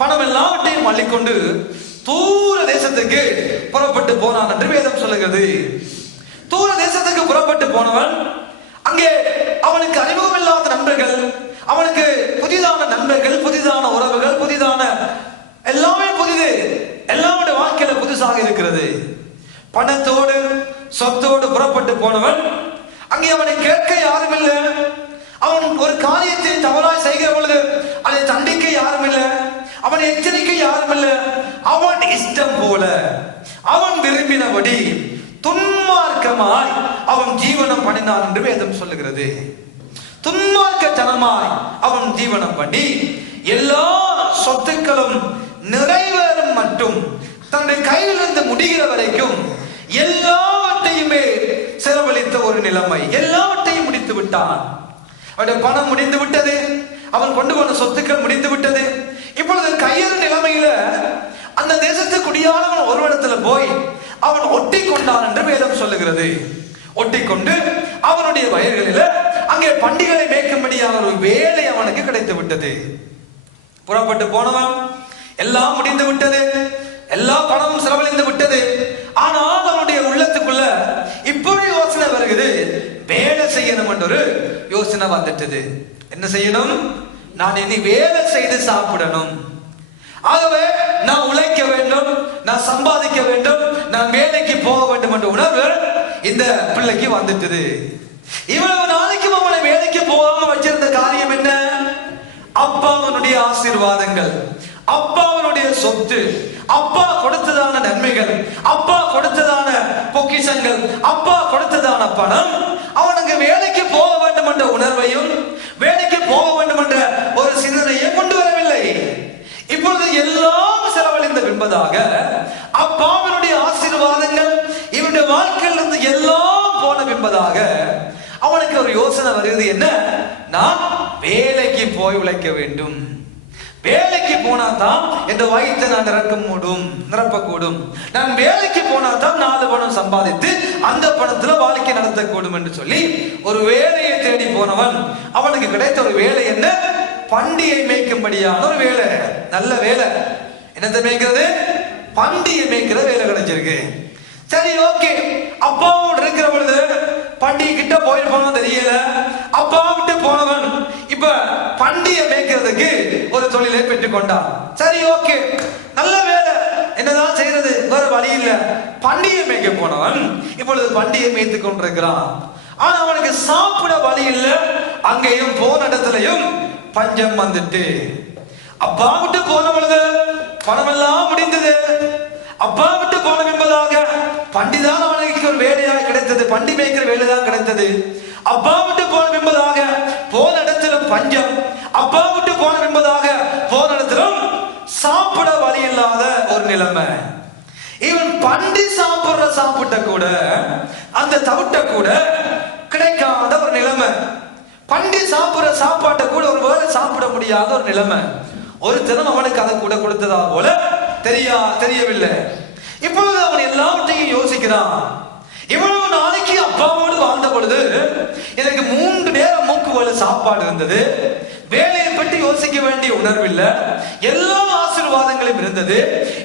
பணம் எல்லாவற்றையும் அள்ளிக்கொண்டு தூர தேசத்துக்கு புறப்பட்டு போனான் என்று வேதம் சொல்லுகிறது. தூர தேசத்துக்கு புறப்பட்டு போனவன் அங்கே அவனுக்கு அறிமுகம் இல்லாத நண்பர்கள், அவனுக்கு புதிதான நண்பர்கள், புதிதான உறவுகள், புதிதான எல்லாமே புதிது, எல்லாருடைய வாழ்க்கையில புதுசாக இருக்கிறது. பணத்தோடு சொத்தோடு புறப்பட்டு போனவன் அங்கே அவனை கேட்க யாரும் இல்லை. அவன் ஒரு காரியத்தை தவறாய் செய்கிற பொழுது அதை தண்டிக்க யாரும் இல்லை, அவனை எச்சரிக்க யாரும் இல்லை. அவன் இஷ்டம் போல, அவன் விரும்பினபடி துன்மார்க்கமாய் அவன் ஜீவனம் பண்ணினான் என்று வேதம் சொல்லுகிறது. துன்மார்க்கத்தனமாய் அவன் ஜீவனம் பண்ணி எல்லா சொத்துக்களும் நிறைவேறும் மட்டும் தன்னுடைய கையிலிருந்து முடிகிற வரைக்கும் எல்லாவற்றையுமே செலவழித்த ஒரு நிலைமை. எல்லாவற்றையும் முடித்து விட்டான். அவனுடைய பணம் முடிந்து விட்டது, அவன் கொண்டு போன சொத்துக்கள் முடிந்து விட்டது. இப்பொழுது கையறு நிலைமையில அந்த தேசத்து குடியானவன் ஒரு இடத்துல போய் அவன் ஒட்டி கொண்டான் என்று வேதம் சொல்லுகிறது. ஒட்டி கொண்டு அவனுடைய வயல்களில அங்கே பண்டிகளை மேய்க்கும்படியான ஒரு வேலை அவனுக்கு கிடைத்து விட்டது. புறப்பட்டு போனவன், எல்லாம் முடிந்து விட்டது, எல்லா பணமும் செலவழிந்து விட்டது. ஆனால் அவனுடைய உள்ளத்துக்குள்ள இப்படி யோசனை வருகிறது, வேலை செய்யணும் என்ற ஒரு யோசனை வந்துட்டது. என்ன செய்யணும்? நான் இனி வேலை செய்து சாப்பிடணும். ஆகவே நான் உழைக்க வேண்டும், நான் சம்பாதிக்க வேண்டும், நான் வேலைக்கு போக வேண்டும் என்ற உணர்வு இந்த பிள்ளைக்கு வந்துட்டது. இவ்வளவு நாளைக்கும் அவனை வேலைக்கு போகாம வச்சிருந்த காரியம் என்ன? அப்பாவனுடைய ஆசீர்வாதங்கள், அப்பாவனுடைய சொத்து, அப்பா கொடுத்ததான நன்மைகள், அப்பா கொடுத்ததான பொக்கிஷங்கள், அப்பா கொடுத்ததான பணம் அவனுக்கு வேலைக்கு போக வேண்டும் என்ற உணர்வையும் வேலைக்கு போக வேண்டும் என்ற ஒரு சிந்தனையை கொண்டு வரவில்லை. இப்பொழுது எல்லாம் செலவழிந்த பின்பதாக அப்பாவினுடைய ஆசீர்வாதங்கள் இவனுடைய வாழ்க்கையிலிருந்து எல்லாம் போன பின்பதாக அவனுக்கு ஒரு யோசனை வருகிறது. என்ன? நான் வேலைக்கு போய் உழைக்க வேண்டும். வேலைக்கு போனா தான் என்ற வயிற்றை நான் நிரப்பக்கூடும். நான் வேலைக்கு போனா தான் 4 பணம் சம்பாதித்து அந்த பணத்துல வாழ்க்கை நடத்தக்கூடும் என்று சொல்லி ஒரு வேலையை தேடி போனவன் அவனுக்கு கிடைத்த ஒரு வேலை என்ன? பண்டிகை மேய்க்கும்படியான ஒரு வேலை. நல்ல வேலை. என்னத்தை மேய்க்கிறது? பண்டிகை மேய்க்கிற வேலை கிடைச்சிருக்கு. சரி, ஓகே. அப்பாவோடு இருக்கிற பொழுது பண்டிகை கிட்ட போயிருப்பானு தெரியல. அப்பா விட்டு போனவன் இப்ப பண்டிகை மேய்க்கிறதுக்கு ஒரு தொழிலை பெற்றுக் கொண்டான். சரி, ஓகே, நல்ல வேலை. என்னதான் செய்யறது? வேற வழி இல்ல. பண்டிகை மேய்க்க போனவன் இப்பொழுது பண்டிகை மேய்த்து கொண்டிருக்கிறான். ஆனா அவனுக்கு சாப்பிட வழி இல்ல. அங்கேயும் போன இடத்துலயும் பஞ்சம் வந்துட்டு. அப்பா விட்டு போன பொழுது பணம் எல்லாம் முடிந்தது. அப்பா விட்டு போன என்பதாக பண்டிதான் அவனுக்கு ஒரு வேலையாக கிடைத்தது, பண்டி மேய்க்கிற வேலைதான் கிடைத்தது. அப்பா விட்டு போன என்பதாக போன இடத்திலும் பஞ்சம், அப்பா விட்டு போன என்பதாக போன இடத்திலும் சாப்பிட வழி இல்லாத ஒரு நிலைமை. இவன் பண்டி சாப்பிட்ட கூட அந்த தவிட்ட கூட கிடைக்காத ஒரு நிலைமை. பண்டி சாப்பிடுற சாப்பாட்டை கூட ஒரு வேளை சாப்பிட முடியாத ஒரு நிலைமை. ஒரு தினம் அவனுக்கு அதை கூட கொடுத்ததா போல தெரியவில்லை. இப்பொழுது அவன் எல்லாவற்றையும் யோசிக்கிறான். இவ்வளவு நாளைக்கு அப்பாவோடு வாழ்ந்த பொழுது எனக்கு 3 நேரம் மூக்கு வேலை சாப்பாடு இருந்தது, வேலையை பற்றி யோசிக்க வேண்டிய உணர்வில்லை, எல்லா ஆசீர்வாதங்களும் இருந்தது,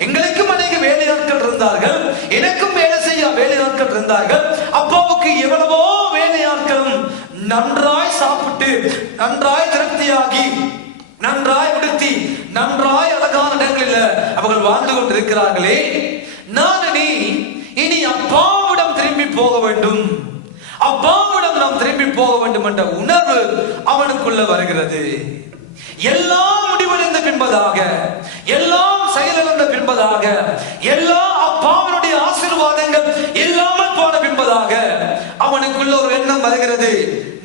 எங்களுக்கும் அநேக வேலையாட்கள் இருந்தார்கள், எனக்கும் வேலை செய்ய வேலையாட்கள் இருந்தார்கள். அப்பாவுக்கு எவ்வளவோ வேலையாட்களும் நன்றாய் சாப்பிட்டு நன்றாய் திருப்தியாகி நன்றாய் உடுத்தி நன்றாய் அழகான இடங்களில் அவர்கள் வாழ்ந்து கொண்டிருக்கிறார்களே, நான் இனி அப்பாவிடம் திரும்பி போக வேண்டும், அப்பாவிடம் நாம் திரும்பி போக வேண்டும் என்ற உணர்வு அவனுக்குள்ள வருகிறது. எல்லாம் முடிவடைந்த பின்பதாக, எல்லாம் செயலிழந்த பின்பதாக, எல்லா அப்பாவினுடைய ஆசீர்வாதங்கள் இல்லாமல் போன பின்பதாக அவனுக்குள்ள ஒரு எண்ணம் வருகிறது.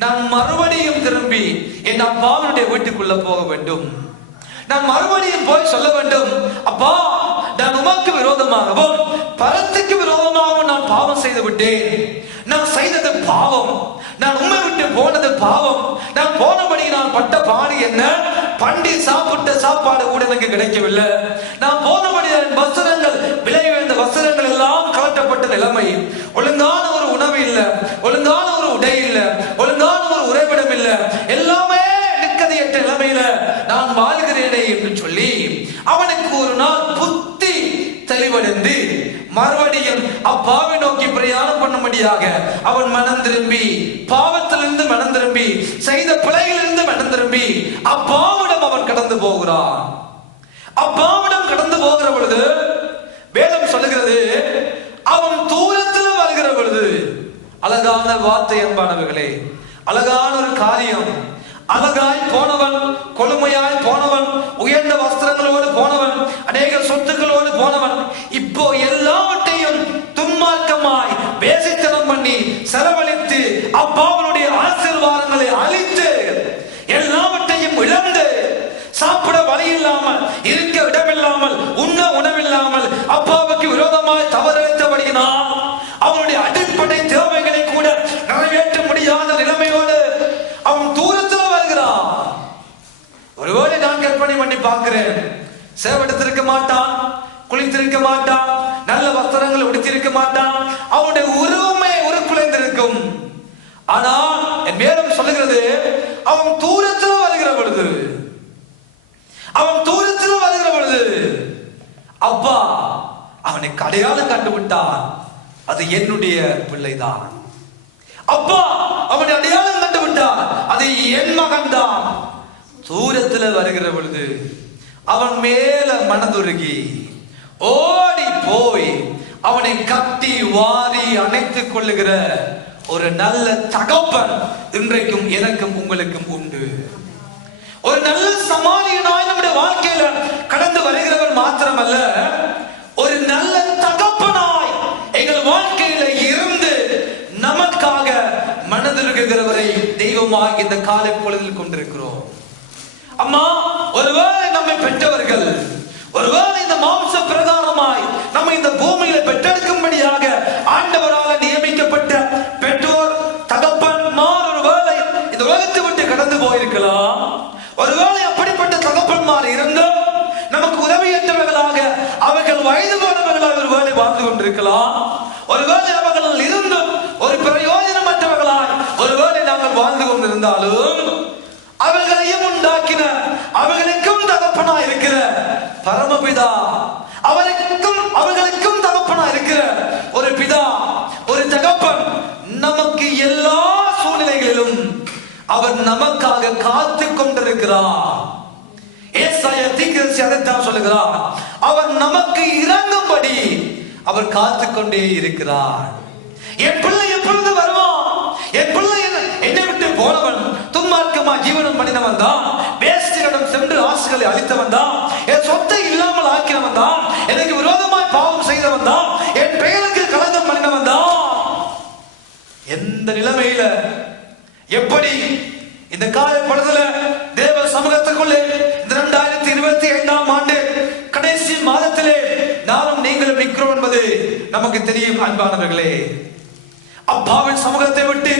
நான் மறுபடியும் திரும்பி என் அப்பாவினுடைய வீட்டுக்குள்ள போக வேண்டும். நான் மறுபடியும் போய் சொல்ல வேண்டும், அப்பா, நான் உமக்கு விரோதமாகவும் பரத்துக்கு விரோதமாகவும் நான் பாவம் செய்து விட்டேன். நான் செய்தது பாவம், நான் உண்மை விட்டு போனது பாவம், நான் போனபடி நான் பட்ட பாடு என்ன, பண்டி சாப்பிட்ட சாப்பாடு கூட எனக்கு கிடைக்கவில்லை, நான் போனபடி வஸ்திரங்கள் விலை உயர்ந்த வஸ்திரங்கள் எல்லாம் கலட்டப்பட்ட நிலைமை, ஒழுங்கான ஒரு உணவு இல்லை, ஒழுங்கான ஒரு உடை இல்லை, ஒழுங்கான ஒரு உறைவிடம் இல்லை, எல்லாமே நிற்கதையற்ற நிலைமையில நான் வாழ்கிறேனே என்று சொல்லி அவனுக்கு ஒரு நாள் புத்தி தெளிவடைந்து மறுபடியும் அப்பாவை நோக்கி பிரயாணம் பண்ணும்படியாக அவன் மனம் திரும்பி, பாவத்திலிருந்து மனம் திரும்பி, செய்த பிழையிலிருந்து மனம் திரும்பி அப்பாவிடம் அவன் கடந்து போகிறான். அப்பாவிடம் கடந்து போகிற பொழுது வேதம் சொல்லுகிறது, அவன் தூரத்தில் வருகிற பொழுது, அழகான வார்த்தை என்பானவர்களே, அழகான ஒரு காரியம். அழகாய் போனவன், கொழுமையாய் போனவன், உயர்ந்த வஸ்திரங்களோடு போனவன், அநேக சொத்துக்களோடு போனவன், இப்போ எல்லாவற்றையும் துன்மார்க்கமாய் வேசித்தனம் பண்ணி செலவழித்து அப்பாவனுடைய ஆசீர்வாதங்களை அழித்து எல்லாவற்றையும் இழந்து சாப்பிட வழி இல்லாமல், இருக்க இடமில்லாமல், உண்ண உணவில்லாமல் அப்பாவுக்கு விரோதமாய் தவறிழைத்தபடியினால் அவனுடைய அடிப்படை தேவைகளை கூட நிறைவேற்ற முடியாத நிலைமையோடு அவன் தூரத்தில் வருகிறான். ஒருவேளை நான் கற்பனை பண்ணி பார்க்கிறேன், சேவெடுத்திருக்க மாட்டான், குளித்திருக்க மாட்டான், நல்ல வஸ்திரங்கள் உடுத்திருக்க மாட்டான், அவனுடைய உருவமே உருக்குலைந்திருக்கும். ஆனால் என் வேதம் சொல்லுகிறது, அவன் தூரத்தில் வருகிற பொழுது, அவன் தூரத்தில் வருகிற பொழுது அப்பா அவனை அடையாளம் கண்டுவிட்டான், அது என்னுடைய பிள்ளைதான். அப்பா அவனை அடையாளம் கண்டுவிட்டான், அது என் மகன் தான். தூரத்தில் வருகிற பொழுது அவன் மேல மனதுருகி ஓடி போய் அவனை கட்டி வாரி அணைத்துக் கொள்ளுகிற ஒரு நல்ல தகப்பன் இன்றைக்கும் எனக்கும் உங்களுக்கும் உண்டு. ஒரு நல்ல சமாரியனாய் நம்முடைய வாழ்க்கையில கடந்து வருகிறவர் மாத்திரமல்ல, ஒரு நல்ல தகப்பனாய் எங்கள் வாழ்க்கையில இருந்து நமக்காக மனதிருக்கிறவரை தெய்வமாக இந்த காலை பொழுதில் கொண்டிருக்கிறோம். அம்மா, ஒருவேளை நம்மை பெற்றவர்கள், ஒருவேளை இந்த மாம்ச பிரகாரமாய் நம்ம இந்த பூமியில பெற்றெடுக்கும்படியாக ஆண்டவரால் நியமிக்கப்பட்ட பெற்றோர் தகப்பன்மார் ஒருவேளை இந்த உலகத்தை விட்டு கடந்து போயிருக்கலாம். ஒருவேளை அப்படிப்பட்ட தகப்பன்மார் இருந்தும் நமக்கு உதவியற்றவர்களாக அவர்கள் வயது போனவர்களாக ஒருவேளை வாழ்ந்து கொண்டிருக்கலாம். ஒருவேளை அவர்கள் இருந்தும் ஒரு பிரயோஜனமற்றவர்களாக ஒருவேளை நாங்கள் வாழ்ந்து கொண்டிருந்தாலும் அவர்களையும் உண்டாக்கின, அவர்களுக்கும் தகப்பனா இருக்கிற பரமபிதா, அவர்களுக்கும் தகப்பனா இருக்கிற ஒரு பிதா, ஒரு தகப்பன் நமக்கு எல்லா சூழ்நிலைகளிலும் அவர் நமக்காக காத்து கொண்டிருக்கிறார். ஏசாயா தீர்க்கதரிசி அதைத்தான் சொல்லுகிறார், அவர் நமக்கு இறங்கும்படி அவர் காத்து கொண்டே இருக்கிறார். என் பிள்ளை எப்பொழுது வருவான், என் பிள்ளை என்னை விட்டு போனவன் துன்மார்க்கமா ஜீவனம் பண்ணினவன் தான், வேஸ்டிகளிடம் சென்று ஆசைகளை அளித்தவன் தான், என் சொத்தை இல்லாமல் ஆக்கினவன் தான், எனக்கு விரோதமாய் பாவம் செய்தவன் தான், என் பெயருக்கு களங்கம் பண்ணினவன் தான். எந்த நிலைமையில எப்படி இந்த காலப்படத்துல தேவ சமூகத்துக்குள்ளே இந்த 2025ஆம் ஆண்டு கடைசி மாதத்திலே நானும் நீங்களும் நிற்கிறோம் என்பது நமக்கு தெரியும். அன்பானவர்களே, அப்பாவின் சமூகத்தை விட்டு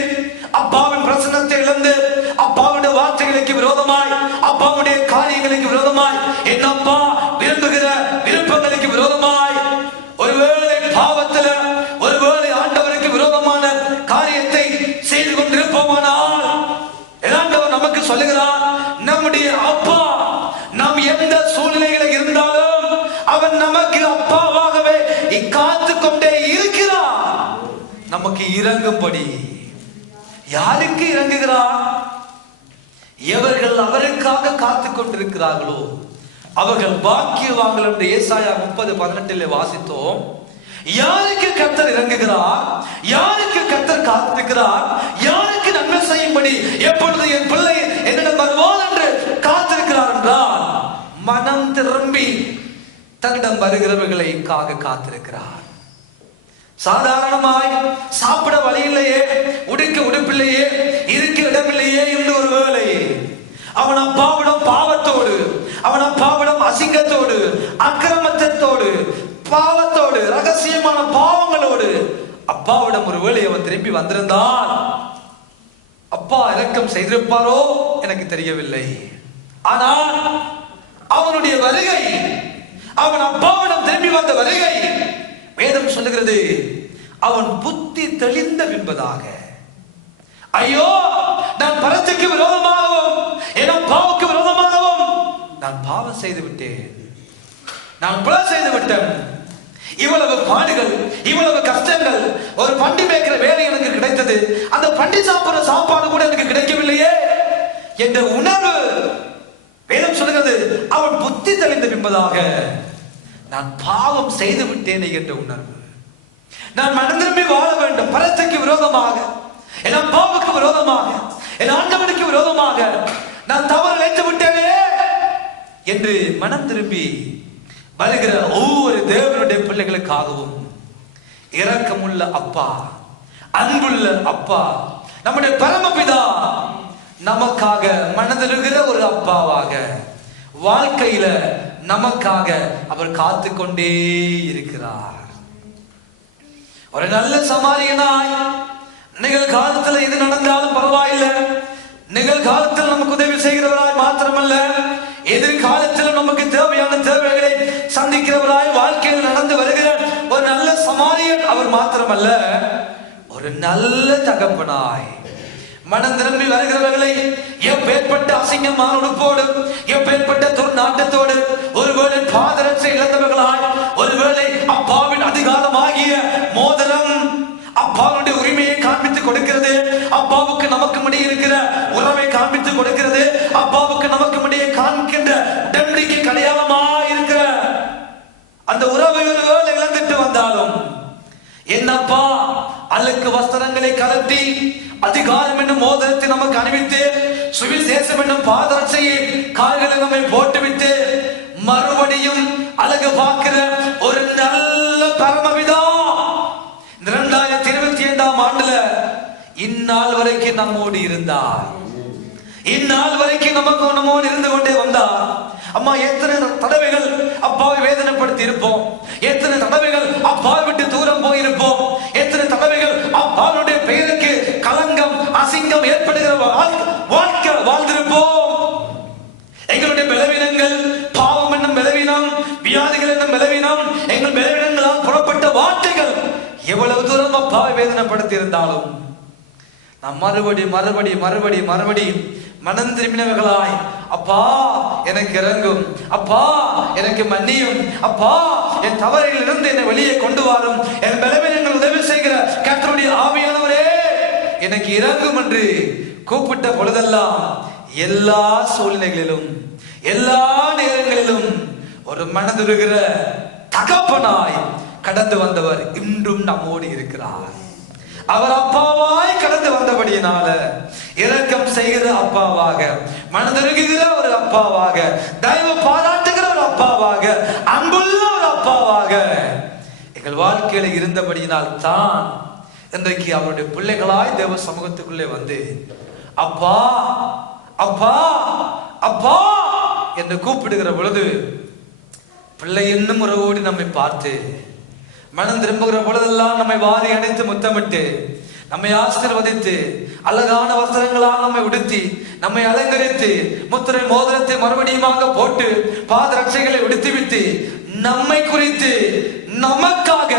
அப்பாவின் பிரசன்னத்தை இழந்து அப்பாவுடைய வார்த்தைகளுக்கு விரோதமாய் அப்பாவுடைய காரியங்களுக்கு விரோதமாய் என் அப்பா விரும்புகிற விருப்பங்களுக்கு விரோதமாய் ஒருவேளை பாவத்துல ஒருவேளை ஆண்டவருக்கு விரோதமான காரியத்தை செய்து கொண்டிருப்போமானால் ஆண்டவர் நமக்கு சொல்லுகிறார், நம்முடைய அப்பா நாம் எந்த சூழ்நிலைகளில் இருந்தாலும் அவன் நமக்கு அப்பாவாகவே காத்து கொண்டே இருக்கிறார். நமக்கு இறங்கும்படி. யாருக்கு இறங்குகிறார்? எவர்கள் அவருக்காக காத்து கொண்டிருக்கிறார்களோ அவர்கள் பாக்கியவான்கள் என்று ஏசாயா 30:18 வாசித்தோம். யாருக்கு கர்த்தர் இறங்குகிறார்? யாருக்கு கர்த்தர் காத்திருக்கிறார்? யாருக்கு நன்மை செய்யும்படி எப்பொழுது என் பிள்ளை என்னிடம் வருவான் என்று காத்திருக்கிறார் என்றால் மனம் திரும்பி தன்னிடம் வருகிறவர்களை காத்திருக்கிறார். சாதாரணமாய் சாப்பிட வழி இல்லையே, உடுக்க உடுப்பில்லையே, இருக்க இடமில்லையே என்று ஒரு வேளை அவன் அப்பாவிடம் பாவத்தோடு, அவன் அப்பாவிடம் அசிங்கத்தோடு, அக்கிரமத்தோடு, பாவத்தோடு, ரகசியமான பாவங்களோடு அப்பாவிடம் ஒரு வேளை அவன் திரும்பி வந்திருந்தான், அப்பா இரக்கம் செய்திருப்பாரோ எனக்கு தெரியவில்லை. ஆனால் அவனுடைய வருகை, அவன் அப்பாவிடம் திரும்பி வந்த வருகை வேதம் சொல்லுகிறது, அவன் புத்தி தெளிந்த பின்பதாக, ஐயோ நான் பரத்துக்கு விரோதமாகவும் என் அப்பாவுக்கு விரோதமாகவும் நான் பாவம் செய்து விட்டேன், நான் பிழை செய்து விட்டேன், இவ்வளவு பாடுகள், இவ்வளவு கஷ்டங்கள், ஒரு பண்டி மேய்க்கிற வேலை எனக்கு கிடைத்தது, அந்த பண்டி சாப்பிடுற சாப்பாடு கூட எனக்கு கிடைக்கவில்லையே என்ற உணர்வு வேதம் சொல்லுகிறது. அவன் புத்தி தெளிந்த பின்பதாக நான் பாவம் செய்து விட்டேனே என்ற உணர்வு, நான் மனம் திரும்பி வாழ வேண்டும், பரத்துக்கு விரோதமாக, என் அப்பாவுக்கு விரோதமாக, என் ஆண்டவனுக்கு விரோதமாக நான் தவறு இழைத்து விட்டேனே என்று மனம் திரும்பி வருகிற ஒவ்வொரு தேவனுடைய பிள்ளைகளுக்காகவும் இரக்கமுள்ள அப்பா, அன்புள்ள அப்பா, நம்முடைய பரமபிதா நமக்காக மனதிருகிற ஒரு அப்பாவாக வாழ்க்கையில நமக்காக அவர் காத்து கொண்டே இருக்கிறார். ஒரு நல்ல சமாரியனாய் நிகழ்காலத்தில் எது நடந்தாலும் பரவாயில்லை, நிகழ்காலத்தில் நமக்கு உதவி செய்கிறவராய் மாத்திரமல்ல, எதிர்காலத்தில் நமக்கு தேவையான தேவைகளை சந்திக்கிறவராய் வாழ்க்கையில் நடந்து வருகிற ஒரு நல்ல சமாரியன் அவர் மாத்திரமல்ல, ஒரு நல்ல தகப்பனாய் மனம் திரும்பி வருகிறவர்களை எப்பேற்பட்ட அசிங்கமான உடுப்போடு, எப்பேற்பட்ட துர்நாட்டத்தோடு, ஒருவேளை பாதரட்சை இழந்தவர்களாய், ஒருவேளை அப்பாவின் அதிகாரமாகிய மோதிரம் அப்பாவுடைய உரிமையை காண்பித்துக் கொடுக்கிறது, அப்பாவுக்கு நமக்கு முடிய இருக்கிற உறவை காண்பித்துக் கொடுக்கிறது, அப்பாவுக்கு நமக்கு முடிய காண்கின்ற உடன்படிக்கை அடையாளமாய் இருக்கிற அந்த உறவை ஒருவேளை இழந்துட்டு வந்தாலும் என்னப்பா அழுக்கு வஸ்திரங்களை கலட்டி அதிகாரம் என்னும் மோதிரத்தை நமக்கு அணிவித்து சுவிசேஷம் என்னும் பாதரட்சையை கால்களை நம்மை போட்டுவிட்டு மறுபடியும் அழகு பார்க்கிற ஒரு நல்ல பரமபிதா 2025ஆம் ஆண்டுல இந்நாள் வரைக்கும் நம்மோடு இருந்தார், இந்நாள் வரைக்கும் நமக்கு நம்மோடு இருந்து கொண்டே வந்தார். அம்மா எத்தனை தடவைகள் அப்பாவை வேதனைப்படுத்தி இருப்போம், எத்தனை தடவைகள் அப்பாவை விட்டு தூரம் போயிருப்போம், எத்தனை தடவைகள் அப்பாவுடைய பெயருக்கு களங்கம் அசிங்கம் ஏற்படுகிற வாழ்க்கை வாழ்ந்திருப்போம். எங்களுடைய பலவீனங்கள், பாவம் என்னும் பலவீனம், வியாதிகள் என்னும் பலவீனம், எங்கள் பலவீனங்களால் புறப்பட்ட வார்த்தைகள் எவ்வளவு தூரம் அப்பாவை வேதனைப்படுத்தி இருந்தாலும் நாம் மறுபடி மனம் திரும்பினவர்களாய், அப்பா எனக்கு இறங்கும், அப்பா எனக்கு மன்னியும், அப்பா என் தவறில் இருந்து என்னை வெளியே கொண்டு வரும், என் பலவீனங்கள் உதவி செய்கிற கர்த்தருடைய ஆவியானவரே எனக்கு இறங்கும் என்று கூப்பிட்ட பொழுதெல்லாம் எல்லா சூழ்நிலைகளிலும் எல்லா நேரங்களிலும் ஒரு மனதுருகிற தகப்பனாய் கடந்து வந்தவர் இன்றும் நம்மோடு இருக்கிறார். அவர் அப்பாவாய் கடந்து வந்தபடியினால இரக்கம் செய்கிற அப்பாவாக, மனதிருகிற ஒரு அப்பாவாக, தயவு பாராட்டுகிற ஒரு அப்பாவாக, அன்புள்ள ஒரு அப்பாவாக எங்கள் வாழ்க்கையில இருந்தபடியினால் தான் இன்றைக்கு அவருடைய பிள்ளைகளாய் தேவ சமூகத்துக்குள்ளே வந்து அப்பா அப்பா அப்பா என்று கூப்பிடுகிற பொழுது பிள்ளை என்னும் உறவோடு நம்மை பார்த்து மனம் திரும்புகிற பொழுதெல்லாம் நம்மை வாரி அணைத்து முத்தமிட்டு நம்மை ஆசீர்வதித்து அழகான வஸ்திரங்களால் நம்மை உடுத்தி நம்மை அலங்கரித்து முத்திரை மோதிரத்தை மறுபடியுமாக போட்டு பாதரட்சைகளை உடுத்திவிட்டு நம்மை குறித்து நமக்காக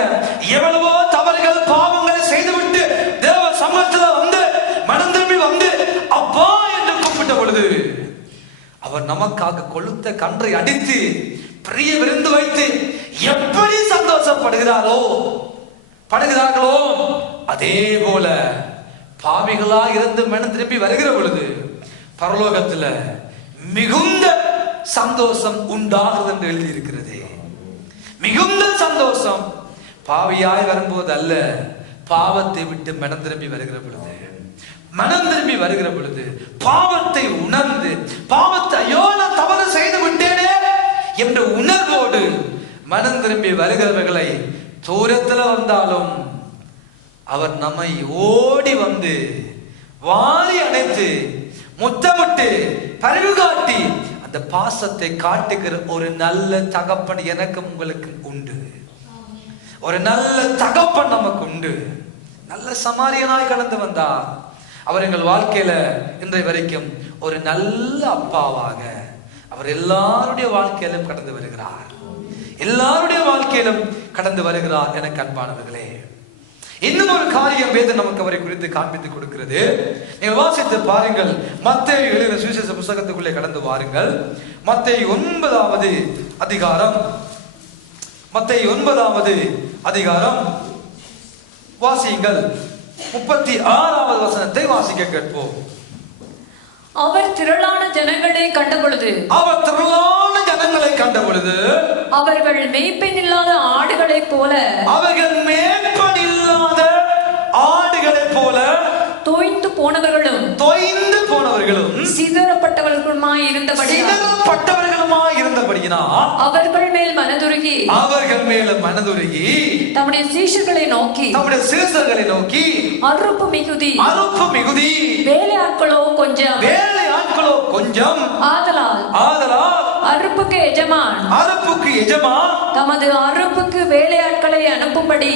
எவ்வளவோ தவறுகள் பாவங்களை செய்துவிட்டு தேவ சமூகத்தில் வந்து மனம் திரும்பி வந்து அப்பா என்று கூப்பிட்ட பொழுது அவர் நமக்காக கொளுத்த கன்றை அடித்து பெரிய விருந்து வைத்து எப்படி சந்தோஷப்படுகிறார்களோ அதே போல பாவிகளா இருந்து மனம் திரும்பி வருகிற பொழுது பரலோகத்துல மிகுந்த சந்தோஷம் உண்டாகிறது என்று எழுதி இருக்கிறது. மிகுந்த சந்தோஷம் பாவியாய் வரும்போது அல்ல, பாவத்தை விட்டு மனம் திரும்பி வருகிற பொழுது, மனம் திரும்பி வருகிற பொழுது, பாவத்தை உணர்ந்து பாவத்தை ஐயோ நான் தவறு செய்து விட்டேனே என்ற உணர்வோடு மனம் திரும்பி வருகிறவர்களை தூரத்துல வந்தாலும் அவர் நம்மை ஓடி வந்து வாரி அணைத்து முத்தமிட்டு பரிவு காட்டி அந்த பாசத்தை காட்டுகிற ஒரு நல்ல தகப்பன் எனக்கும் உங்களுக்கு உண்டு. ஒரு நல்ல தகப்பன் நமக்கு உண்டு. நல்ல சமாரியனாய் கடந்து வந்தார். அவர் எங்கள் வாழ்க்கையில இன்றைய வரைக்கும் ஒரு நல்ல அப்பாவாக அவர் எல்லாருடைய வாழ்க்கையிலும் கடந்து வருகிறார். எல்லாருடைய வாழ்க்கையிலும் கடந்து வருகிறார். எனக்கு அன்பானவர்களே, இன்னும் ஒரு காரியம் வேதம் நமக்கு அவரை குறித்து காண்பித்து கொடுக்கிறது. நீங்கள் வாசித்து பாருங்கள். மத்தேயு எழுதின சுவிசேஷ புத்தகத்துக்குள்ளே கடந்து வாருங்கள். மத்தேயு 9வது அதிகாரம், மத்தேயு 9வது அதிகாரம் வாசியுங்கள். 36வது வசனத்தை வாசிக்க கேட்போம். அவர் திரளான ஜனங்களை கண்ட பொழுது, அவர் திரளான ஜனங்களை கண்ட பொழுது அவர்கள் மேய்ப்பன் இல்லாத ஆடுகளைப் போல, அவர்கள் மேய்ப்பன் இல்லாத ஆடுகளைப் போல தோய்ந்து போனவர்களும் சிதறப்பட்டவர்களுமாய் இருந்தபடியினால் அவர்கள் மேல் மனதுருகி தம்முடைய சீஷர்களை நோக்கி அறுப்பு மிகுதி வேலையாட்களோ கொஞ்சம் ஆதலால் அறுப்புக்கு எஜமான் தமது அறுப்புக்கு வேலையாட்களை அனுப்பும்படி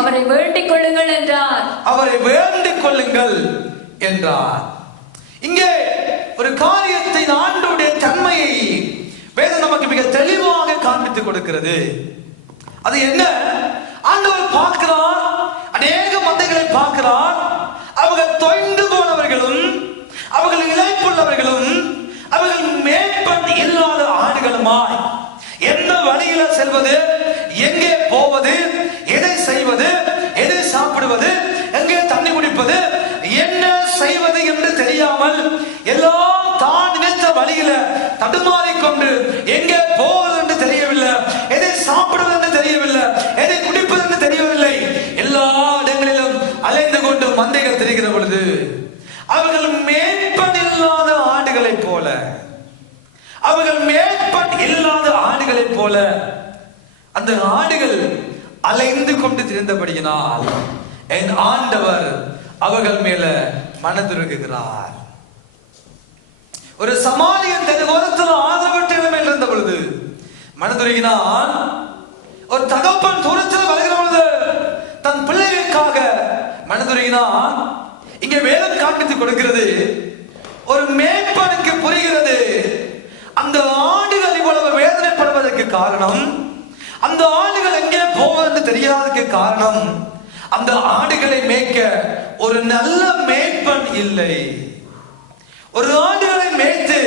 அவரை வேண்டிக் கொள்ளுங்கள் என்றார். இங்கே ஒரு காரியத்தை, ஆண்டவருடைய தன்மையை வேதம் நமக்கு மிக தெளிவாக காண்பித்துக் கொடுக்கிறது. அது என்ன? ஆண்டவர் பார்க்கிறார், அநேக மந்தைகளை பார்க்கிறார். அவர்கள் தொய்ந்து போனவர்களும் அவர்கள் இளைப்புள்ளவர்களும் அவர்கள் மேற்பன் இல்லாத ஆடுகளுமாய் எந்த வழியில செல்வது, எங்கே போவது, எதை செய்வது, எதை சாப்பிடுவது, எங்கே தண்ணி குடிப்பது, என்ன செய்வது என்று தெரியாமல் எல்லாம் தான் நினைத்த வழியில தடுமாறிக்கொண்டு எங்கே போவது என்று தெரியவில்லை, எதை சாப்பிடுவது என்று தெரியவில்லை, எதை குடிப்பது என்று தெரியவில்லை, எல்லா இடங்களிலும் அலைந்து கொண்டு மந்தைகள் தெரிகிற பொழுது அவர்கள் மேற்பன் இல்லாத ஆடுகளைப் போல, அவர்கள் மேற்பன் இல்லாத ஆடுகளைப் போல அந்த ஆடுகள் அலைந்து கொண்டு திரிந்தபடியினால் என் ஆண்டவர் அவர்கள் மேல மனதுருகுகிறார். ஒரு சமாரியன் தன் ஓரத்தில் ஆதரவற்ற நிலைமையில் இருந்த பொழுது மனதுருகினான். ஒரு தகப்பன் தூரத்தில் வருகிற பொழுது தன் பிள்ளைகளுக்காக மனதுருகினான். இங்கே வேதம் காண்பித்துக் கொடுக்கிறது. ஒரு மேய்ப்பனுக்கு புரிகிறது அந்த ஆடுகள் இவ்வளவு வேதனைப்படுவதற்கு காரணம், அந்த ஆடுகள் எங்கே போவதென்று தெரியாததுக்கு காரணம், அந்த ஆடுகளை மேய்க்க ஒரு நல்ல மேய்ப்பன் இல்லை. ஒரு ஆடுகளை மேய்த்து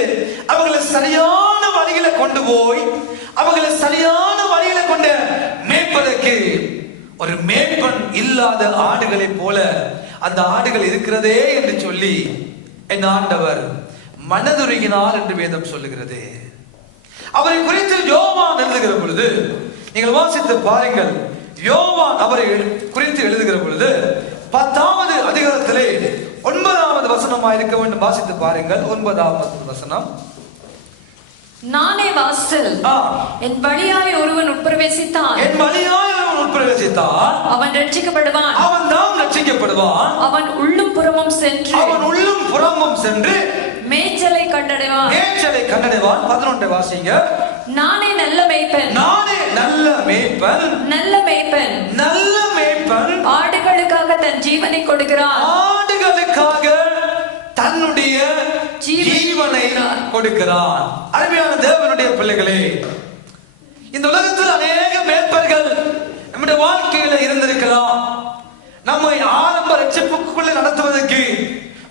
அவர்களை சரியான வழியில கொண்டு போய் அவர்களை சரியான வழியில கொண்டு மேய்ப்பதற்கு ஒரு மேய்ப்பன் இல்லாத ஆடுகளைப் போல அந்த ஆடுகள் இருக்கிறதே என்று சொல்லி என் ஆண்டவர் மனதுருகினார் என்று வேதம் சொல்லுகிறது. அவரை குறித்து யோவான் எழுதுகிற பொழுது நீங்கள் வாசித்து பாருங்கள். யோவான் அவரை குறித்து எழுதுகிற பொழுது 10வது அதிகாரத்திலே 9வது வசனமாக இருக்க வேண்டும். வாசித்து பாருங்கள். 9வது வசனம். நானே வாசல், என் வழியாய் ஒருவன் உட்பிரவேசித்தான், என் வழியாய் ஒருவன் உட்பிரவேசித்தான், அவன் ரட்சிக்கப்படுவான், அவன் தான் ரட்சிக்கப்படுவான், அவன் உள்ளும் புறமும் சென்று மேய்ச்சலை கண்டடைவான். 11 வாசிங்க. நானே நல்ல மேய்ப்பன், நல்ல மேய்ப்பன் ஆடுகளுக்காக தன் ஜீவனை கொடுக்கிறான், தன்னுடைய ஜீவனை கொடுக்கிறான். அருமையான தேவனுடைய பிள்ளைகளே, இந்த உலகத்தில் அநேக மேய்ப்பர்கள் நம்முடைய வாழ்க்கையில இருந்திருக்கலாம். நம்மை ஆரம்ப ரட்சிப்புக்குள்ளே நடத்துவதற்கு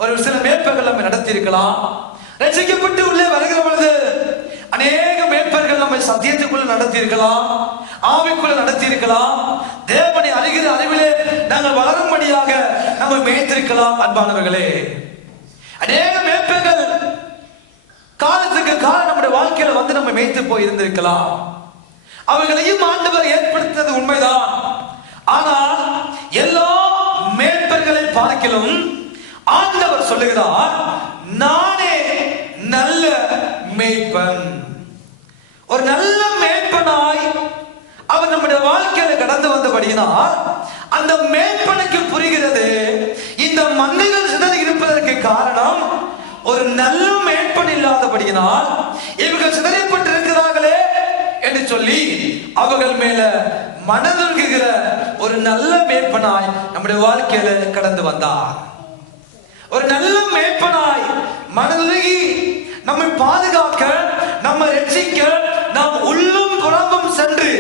ஒரு சில மேய்ப்பர்கள் நம்மை நடத்தி இருக்கலாம். ரட்சிக்கப்பட்டு உள்ளே வருகிற பொழுது அநேக மேய்ப்பர்கள் நம்மை சத்தியத்துக்குள்ள நடத்தி இருக்கலாம், ஆவிக்குள்ள நடத்தி இருக்கலாம். தேவனை அறிகிற அறிவிலே நாங்கள் வளரும்படியாக நம்மை மேய்த்திருக்கலாம். அன்பானவர்களே, அநேக மேய்ப்பர்கள் காலத்துக்கு காலம் நம்முடைய வாழ்க்கையில வந்து நம்ம மேய்த்து போய் இருந்திருக்கலாம். அவர்களையும் ஆண்டவர் ஏற்படுத்தினது உண்மைதான். ஆனால் எல்லா மேய்ப்பர்களை பார்க்கிலும் ஆண்டவர் சொல்லுகிறார், நானே நல்ல மேய்ப்பன். ஒரு நல்ல மேய்ப்பனாய் அவர் நம்முடைய வாழ்க்கையில கடந்து வந்தபடியினால் அந்த மேய்ப்பனுக்கு புரிகிறது, இந்த மந்தைகள் சிதறி இருப்பதற்கு காரணம் ஒரு நல்ல மேய்ப்பன் இல்லாதபடியினால் இவர்கள் சிதறப்பட்டிருக்கிறார்களே என்று சொல்லி அவர்கள் மேல மனதுருகுகிற ஒரு நல்ல மேய்ப்பனாய் நம்முடைய வாழ்க்கையில கடந்து வந்தார். ஒரு நல்ல மேய்ப்பனாய் மனதுருகி நம்மை பாதுகாக்க, நம்மை ரட்சிக்க, நாம் உள்ளும் புறமும் சென்று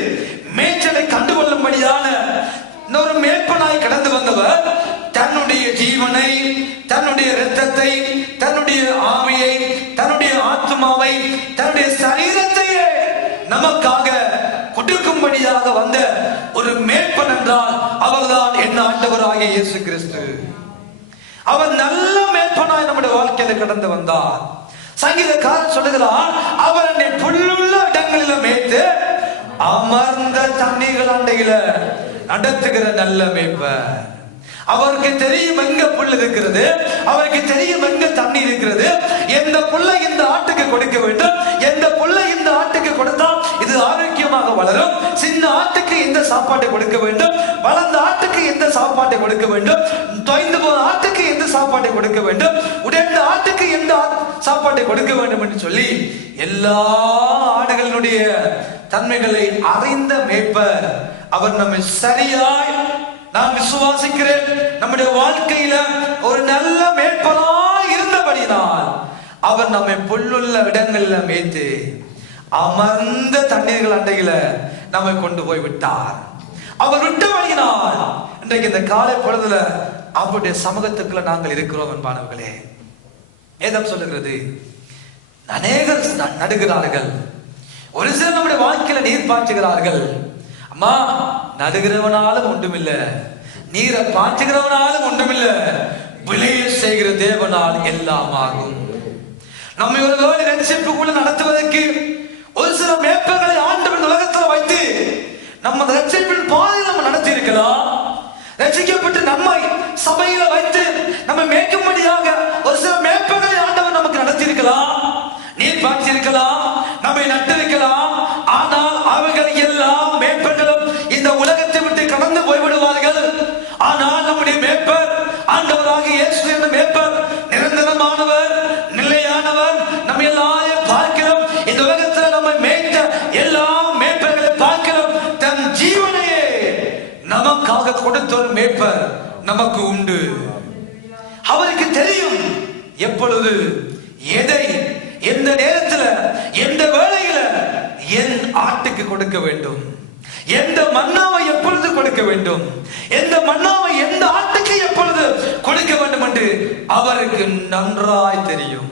மேய்ச்சலை கண்டுகொள்ளும்படியான ஒரு மேய்ப்பனாய் கடந்து வந்தவர் தன்னுடைய ஜீவனை, தன்னுடைய இரத்தத்தை, தன்னுடைய ஆவியை, தன்னுடைய ஆத்மாவை, தன்னுடைய சரீரத்தையே நமக்காக கொடுக்கும்படியாக வந்த ஒரு மேய்ப்பன் என்றால் அவர்தான் என் ஆண்டவராகிய இயேசு கிறிஸ்து. அவர் நல்ல மேய்ப்பனாய் நம்முடைய வாழ்க்கையில கடந்து வந்தார். சங்கீதக்காரன் சொல்லுகிறார், அவர் என்னை புல்லுள்ள இடங்களில மேய்த்து அமர்ந்த தண்ணீர்கள் அண்டையில நடத்துகிற நல்ல மேய்ப்பர். அவருக்கு தெரியும் எங்க புல் இருக்கிறது, அவருக்கு தெரியும் எங்க தண்ணி இருக்கிறது, எந்த புல்லை இந்த ஆட்டுக்கு கொடுக்க வேண்டும், எந்த புல்லை இந்த ஆட்டுக்கு கொடுத்தால் இது ஆரோக்கியமாக வளரும், சின்ன ஆட்டுக்கு எந்த சாப்பாட்டை கொடுக்க வேண்டும், வளர்ந்த ஆட்டுக்கு எந்த சாப்பாட்டை கொடுக்க வேண்டும், தொய்ந்து போன ஆட்டுக்கு எந்த சாப்பாட்டை கொடுக்க வேண்டும், உடைந்த ஆட்டுக்கு எந்த சாப்பாட்டை கொடுக்க வேண்டும் என்று சொல்லி எல்லா ஆடுகளினுடைய தன்மைகளை அறிந்த மேய்ப்பர். அவர் நம்மை சரியாய், நான் விசுவாசிக்கிறேன், நம்முடைய வாழ்க்கையில ஒரு நல்ல மேய்ப்பனாய் இருந்தபடினால் அவர் நம்மை புல்லுள்ள இடங்கள்ல மேய்த்து அமர்ந்த தண்ணீர்கள் அண்டையில நம்மை கொண்டு போய் விட்டார். அவர் விட்டபடியினால் இன்றைக்கு இந்த காலை பொழுதுல அவருடைய சமூகத்துக்குள்ள நாங்கள் இருக்கிறோம். என்பானவர்களே, வேதம் சொல்லுகிறது, அநேகர் நடுகிறார்கள், ஒரு சிலர் நம்முடைய வாழ்க்கையில நீர் பாய்ச்சுகிறார்கள். அம்மா, நடுகிறவனாலும் ஒன்றுமில்ல, நீரை பாய்ச்சுகிறவனாலும் ஒன்றுமில்ல, விளைய செய்கிற தேவனால் எல்லாம் ஆகும். நம்மை ஒரு வேலை ரட்சிப்புக்குள்ள நடத்துவதற்கு ஒரு சில மேய்ப்பர்களை ஆண்டவர் உலகத்தில் வைத்து நம்ம ரட்சிப்பின் பாதையில் நம்ம நடத்தி இருக்கலாம். ரட்சிக்கப்பட்டு நம்மை சபையில வைத்து நம்ம மேய்க்கும்படியாக ஒரு சில மேய்ப்பர்களை ஆண்டவர் நமக்கு நடத்தி இருக்கலாம், நீர் பாய்ச்சி இருக்கலாம், நம்மை நட்டிருக்கலாம். ஆனால் அவர்கள் எல்லாம் மேய்ப்பர்களும் இந்த உலகத்தை விட்டு கடந்து போய்விடுவார்கள். ஆனால் நம்முடைய மேய்ப்பர் ஆண்டவராகிய இயேசு என்ற மேய்ப்பர் நிரந்தரமானவர், நிலையானவர். நம்ம எல்லாரையும் பார்க்கிறோம், இந்த உலகத்தில் நம்ம மேய்த்த எல்லா மேய்ப்பர்களை பார்க்கிறோம், தன் ஜீவனையே நமக்காக கொடுத்த ஒரு மேய்ப்பர் நமக்கு உண்டு. அவருக்கு தெரியும் எப்பொழுது எதை, எந்த நேரத்தில், எந்த வேளையில என் ஆட்டுக்கு கொடுக்க வேண்டும், எந்த மன்னாவை எப்பொழுது கொடுக்க வேண்டும், எந்த மன்னாவை எந்த ஆட்டுக்கு எப்பொழுது கொடுக்க வேண்டும் என்று அவருக்கு நன்றாய் தெரியும்.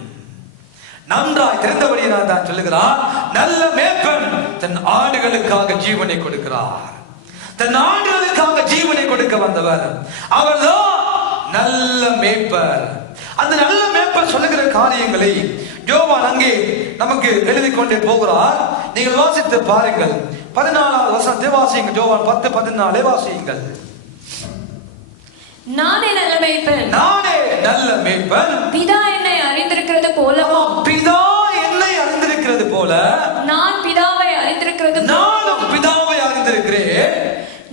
நன்றாய் தெரிந்தபடியால் தான் சொல்லுகிறார், நல்ல மேய்ப்பன் தன் ஆடுகளுக்காக ஜீவனை கொடுக்கிறார். தன் ஆடுகளுக்காக ஜீவனை கொடுக்க வந்தவர் அவர்தான் நல்ல மேய்ப்பர். அந்த நல்ல மேய்ப்பர் சொல்லுகிற காரியங்களை யோவான் அங்கே நமக்கு எழுதி கொண்டே போகிறார். நீங்கள் வாசித்து பாருங்கள். 14வது வசனத்தை வாசியுங்கள். யோவான் 10:14 வாசியுங்கள். நானே நல்ல மேய்ப்பன், நானே நல்ல மேய்ப்பன், பிதா என்னை அறிந்திருக்கிறது போலவும், பிதா என்னை அறிந்திருக்கிறது போல நான் பிதாவை அறிந்திருக்கிறது, நானும் பிதாவை அறிந்திருக்கிறேன்.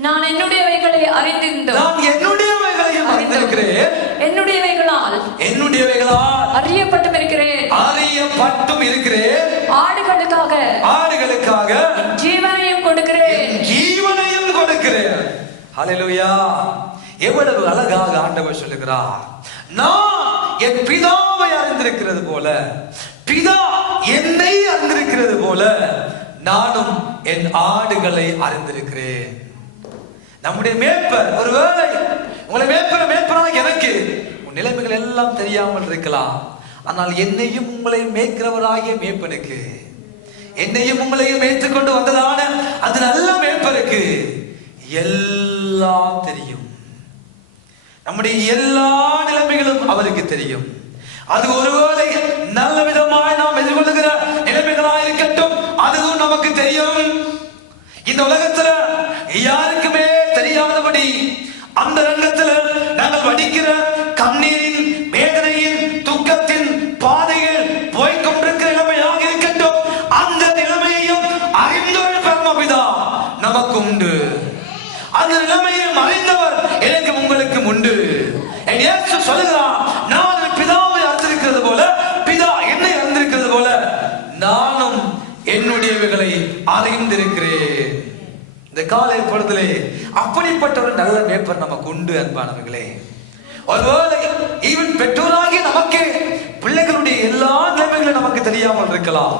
நான் என்னுடையவைகளை அறிந்திருந்தோம், நான் என்னுடையவைகளையும் அறிந்திருக்கிறேன், என்னுடையவைகளால் அறியப்பட்டும் இருக்கிறேன், அறியப்பட்டும் இருக்கிறேன், ஆடுகளுக்காக ஜீவனையும் கொடுக்கிறேன், ஜீவனையும் கொடுக்கிறேன். ஹல்லேலூயா! எவ்வளவு அழகாக ஆண்டவர் சொல்லுகிறார். நான் என் பிதாவை அறிந்திருக்கிறது போல, பிதா என்னை அறிந்திருக்கிறது போல, நானும் என் ஆடுகளை அறிந்திருக்கிறேன். நம்முடைய மேய்ப்பர், ஒருவேளை உங்களை மேய்ப்பராக எனக்கு உன் நிலைமைகள் எல்லாம் தெரியாமல் இருக்கலாம். ஆனால் என்னையும் உங்களை மேய்க்கிறவராகிய மேய்ப்பனுக்கு, என்னையும் உங்களையும் மேய்த்துக் கொண்டு வந்ததான அது நல்ல மேய்ப்பருக்கு எல்லாம் தெரியும். நம்முடைய எல்லா நிலைமைகளும் அவருக்கு தெரியும். அது ஒருவேளை நல்ல விதமாய் நாம் எதிர்கொள்ளுகிற நிலைமைகளாக இருக்கட்டும், அதுவும் நமக்கு தெரியும். இந்த உலகத்துல யாருக்குமே தெரியாதபடி அந்த ரங்கத்துல நாங்கள் வடிக்கிற கண்ணீரின், வேதனையின், துக்கத்தின் பாதையில் போய்கொண்டிருக்கிற நிலைமையாக இருக்கட்டும், அந்த நிலைமையையும் அறிந்தொரு பரமபிதா நமக்கு உண்டு. அந்த நிலைமையில் அறிந்தவர் எனக்கு உங்களுக்கும் உண்டு. இயேசு சொல்லுகிறார், நான் பிதாவை அறிந்திருக்கிறது போல, பிதா என்னை அறிந்திருக்கிறது போல, நானும் என்னுடையவைகளை அறிந்திருக்கிறேன். இந்த காலை பொழுதிலே அப்படிப்பட்ட ஒரு நல்ல மேய்ப்பர் நமக்கு உண்டு அன்பானவர்களே. ஒருவேளை ஈவன் பெற்றோராகி நமக்கு பிள்ளைகளுடைய எல்லா நிலைமைகளும் நமக்கு தெரியாமல் இருக்கலாம்.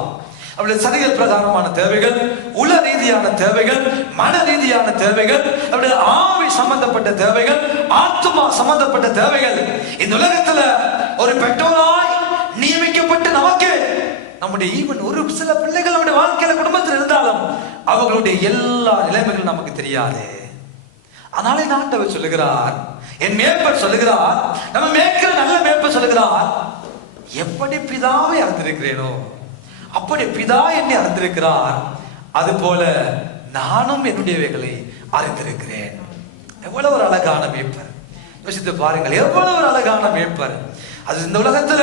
அவருடைய சரீர பிரகாரமான தேவைகள், உள ரீதியான தேவைகள், மன ரீதியான தேவைகள், அவருடைய ஆவி சம்பந்தப்பட்ட தேவைகள், ஆத்மா சம்பந்தப்பட்ட தேவைகள், இந்த உலகத்துல ஒரு பெற்றோராய் நியமிக்கப்பட்டு நமக்கு நம்முடைய ஈவன் ஒரு சில பிள்ளைகள் நம்முடைய வாழ்க்கையில குடும்பத்தில் இருந்தாலும் அவர்களுடைய எல்லா நிலைமைகளும் நமக்கு தெரியாது. அதனாலே ஆண்டவர் சொல்லுகிறார், என் மேய்ப்பர் சொல்லுகிறார், நம்ம மேய்க்கிற நல்ல மேய்ப்பர் சொல்லுகிறார், எப்படி பிதாவை அறிந்திருக்கிறேனோ அப்படி பிதா என்னை அறிந்திருக்கிறார், அது போல நானும் என்னுடையவைகளை அறிந்திருக்கிறேன். எவ்வளவு ஒரு அழகான மேய்ப்பர்! யோசித்து பாருங்கள், எவ்வளவு ஒரு அழகான மேய்ப்பர்! அது இந்த உலகத்துல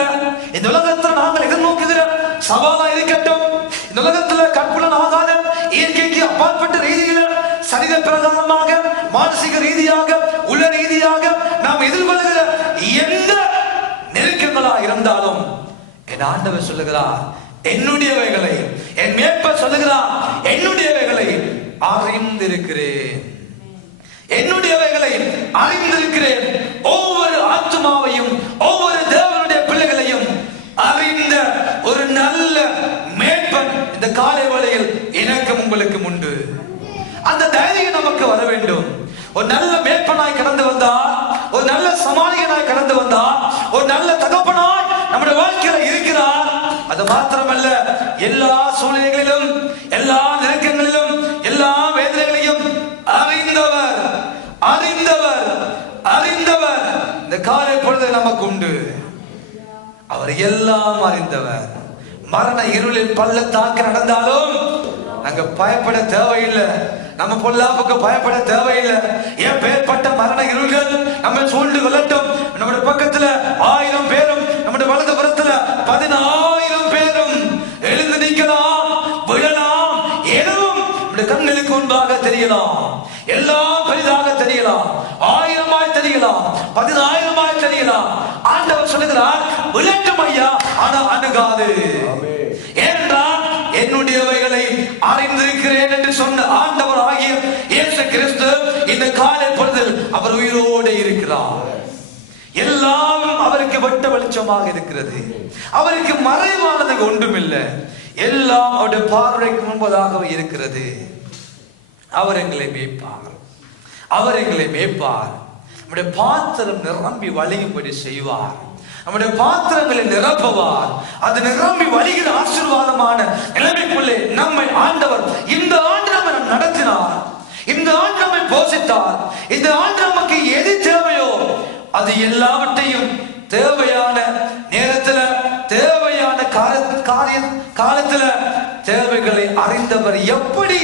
நாங்கள் எதிர்நோக்குகிற சவாலா இருக்கட்டும், இந்த உலகத்துல கற்புலன் ஆகாத இயற்கைக்கு அப்பாற்பட்ட ரீதியில சரீர பிரகாரமாக, மானசீக ரீதியாக, உள்ள ரீதியாக நாம் எதிர்கொள்கிற எந்த நெருக்கங்களா இருந்தாலும் என் ஆண்டவர் சொல்லுகிறார், என்னுடையவைகளை, என் மேய்ப்பர் சொல்லுகிறார், என்னுடையவைகளை அறிந்திருக்கிறேன், என்னுடையவைகளை அறிந்திருக்கிறேன். ஒவ்வொரு ஆத்துமாவையும், ஒவ்வொரு தேவனுடைய பிள்ளைகளையும் அறிந்த ஒரு நல்ல மேய்ப்பன் இந்த காலை வேளையில் எனக்கும் உங்களுக்கும் உண்டு. அந்த தைரியம் நமக்கு வர வேண்டும். ஒரு நல்ல மேய்ப்பனாய் கடந்து வந்தார், ஒரு நல்ல சமாளிகனாய் கடந்து வந்தார், ஒரு நல்ல தகப்பனாய் நம்முடைய வாழ்க்கையில இருக்கிறார். அது மாத்திரமல்ல, எல்லா சூழ்நிலைகளிலும், எல்லா நெருக்கங்களிலும், எல்லா வேதனைகளையும் அறிந்தவர் இந்த காலை பொழுது நமக்கு உண்டு. அவர் எல்லாம் அறிந்தவர். மரண இருளில் பள்ளத்தாக்கு நடந்தாலும் நாங்க பயப்பட தேவையில்லை, நம்ம பொல்லாப்புக்கு பயப்பட தேவையில்லை. ஏன் பேர்பட்ட மரண இருள்கள் நம்ம சூழ்ந்து கொள்ளட்டும், நம்முடைய பக்கத்துல 1000 பேரும், நம்முடைய வலது புறத்துல 10,000 பேரும் எழுந்து நிற்கலாம், விழலாம், எதுவும் நம்முடைய கண்களுக்கு முன்பாக தெரியலாம், எல்லாம் பெரிதாக தெரியலாம், 1000 தெரியலாம், 10,000 தெரியலாம். ஆண்டவர் சொல்லுகிறார், விழட்டும் ஐயா, ஆனா அணுகாது. ஏனென்றால் என்னுடையவைகளை அறிந்திருக்கிறேன் என்று சொன்ன ஆண்டவர் ஆகிய இயேசு கிறிஸ்து இந்த காலை பொழுதில் அவர் உயிரோடு இருக்கிறார். எல்லாம் அவருக்கு வெட்ட வெளிச்சமாக இருக்கிறது, அவருக்கு மறைவானது ஒன்றுமில்லை, எல்லாம் அவருடைய பார்வைக்கு முன்பதாக இருக்கிறது. அவர் எங்களை மேய்ப்பார், அவர் எங்களை மேய்ப்பார். நம்முடைய பாத்திரம் நிரம்பி வழியும்படி செய்வார், நம்முடைய பாத்திரங்களை நிரப்புவார். அது நிரம்பி வழிகிற ஆசீர்வாதமான நிலைமைக்குள்ளே நம்மை ஆண்டவர் இந்த ஆண்டு நம்ம நடத்தினார், இந்த ஆண்டு நம்மை போஷித்தார். இந்த ஆண்டு நமக்கு எது தேவையோ அது எல்லாவற்றையும் தேவையான நேரத்துல, தேவையான காலத்துல தேவைகளை அறிந்தவர் எப்படி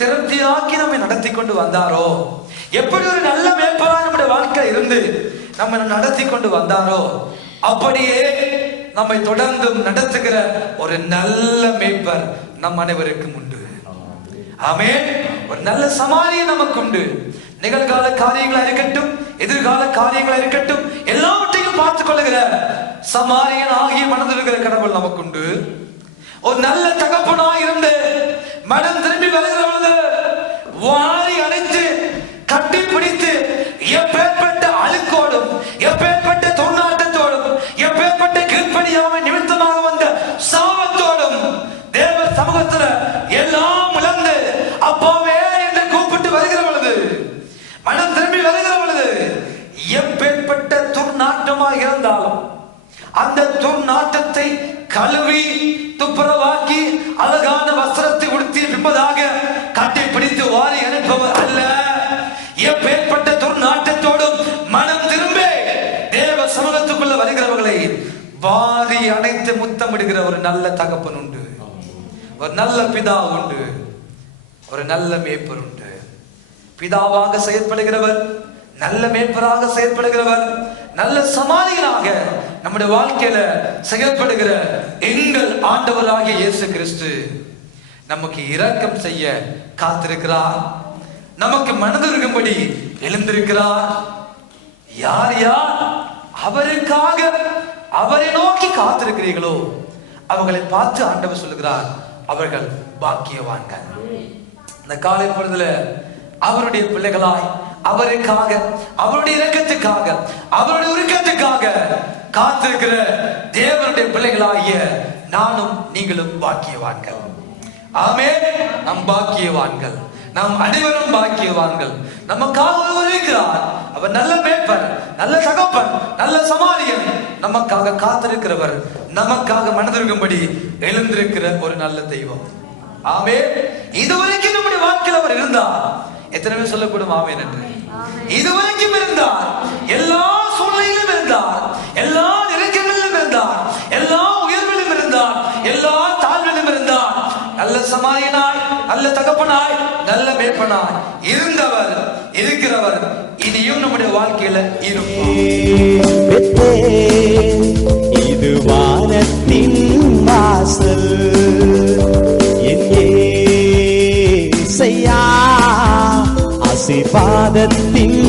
திறமை விடுதலையாக்கி நம்மை நடத்தி கொண்டு வந்தாரோ, எப்படி ஒரு நல்ல மேய்ப்பரா நம்முடைய வாழ்க்கை இருந்து நம்ம நடத்தி கொண்டு வந்தாரோ, அப்படியே நம்மை தொடர்ந்து நடத்துகிற ஒரு நல்ல மேய்ப்பர் நம் அனைவருக்கும் உண்டு. ஆமென். ஒரு நல்ல சமாரியன் நமக்கு உண்டு. நிகழ்கால காரியங்களா இருக்கட்டும், எதிர்கால காரியங்களா இருக்கட்டும், எல்லாவற்றையும் பார்த்துக் கொள்ளுகிற சமாரியன் ஆகிய மனதிருக்கிற கடவுள் நமக்கு உண்டு. ஒரு நல்ல தகப்பனாய் இருந்து மனம் திரும்பி வருகிற பொழுது வாரி அணைத்து கட்டி பிடித்து எப்பேற்பட்ட அழுக்கோடும் எப்பேற்பட்ட துர்நாற்றத்தோடும் எப்பேற்பட்ட கீழ்ப்படியாமை நிமித்தமாக வந்த சாபத்தோடும் தேவ சமூகத்துல எல்லாம் இழந்து அப்பாவே என்று கூப்பிட்டு வருகிற பொழுது, மனம் திரும்பி வருகிற பொழுது, எப்பேற்பட்ட துர்நாற்றமாக இருந்தாலும் அந்த துர்நாற்றத்தை கழுவி துப்புரவாக்கி அழகான வஸ்திரத்தை உடுத்தி பின்பதாக கட்டி பிடித்து வாரி அனுப்பவர் அல்ல. எப்பேற்பட்ட துர்நாற்றத்தோடும் மனம் திரும்ப தேவ சமூகத்துக்குள்ள வருகிறவர்களை வாரி அணைத்து முத்தமிடுகிற ஒரு நல்ல தகப்பன் உண்டு, ஒரு நல்ல பிதா உண்டு, ஒரு நல்ல மேய்ப்பர் உண்டு. பிதாவாக செயல்படுகிறவர், நல்ல மேய்ப்பராக செயல்படுகிறவர், நல்ல சமாரியனாக நம்முடைய வாழ்க்கையில செயல்படுகிற எங்கள் ஆண்டவராகிய இயேசு கிறிஸ்து நமக்கு இரக்கம் செய்ய காத்திருக்கிறார். நமக்கு மனதிருக்கும்படி எழுந்திருக்கிறார். யார் யார் அவருக்காக அவரை நோக்கி காத்திருக்கிறீர்களோ அவர்களை பார்த்து ஆண்டவர் சொல்லுகிறார், அவர்கள் பாக்கியவான்கள். இந்த காலை பொழுதுல அவருடைய பிள்ளைகளாய் அவருக்காக, அவருடைய இரக்கத்துக்காக, அவருடைய உருக்கத்துக்காக காத்திருக்கிற தேவனுடைய பிள்ளைகளாகிய நானும் நீங்களும் பாக்கியவான்கள். ஆமென். நம் பாக்கியவான்கள், நாம் அனைவரும் பாக்கியவான்கள். நமக்காக ஒருவர் இருக்கிறார். அவர் நல்ல மேய்ப்பர், நல்ல தகப்பன், நல்ல சமாரியன், நமக்காக காத்திருக்கிறவர், நமக்காக மனதிருக்கும்படி எழுந்திருக்கிற ஒரு நல்ல தெய்வம். ஆமென். இதுவரைக்கும் நம்முடைய வாழ்க்கையில் அவர் இருந்தார். எத்தனை பேர் சொல்லக்கூடும் ஆமென் என்று? இதுவரைக்கும் இருந்தார். எல்லா சூழ்நிலையிலும் இருந்தார், எல்லா நெருக்கங்களிலும் இருந்தார், எல்லா உயர்விலும் இருந்தார், எல்லா தாழ்விலும் இருந்தார். நல்ல சமாரியனாய், நல்ல தகப்பனாய், நல்ல மேய்ப்பனாய் இருந்தவர், இருக்கிறவர், இனியும் நம்முடைய வாழ்க்கையில இருப்பார். இது வானத்தின் வாசல், என் இயேசையா ஆசீர்வாதத்தின்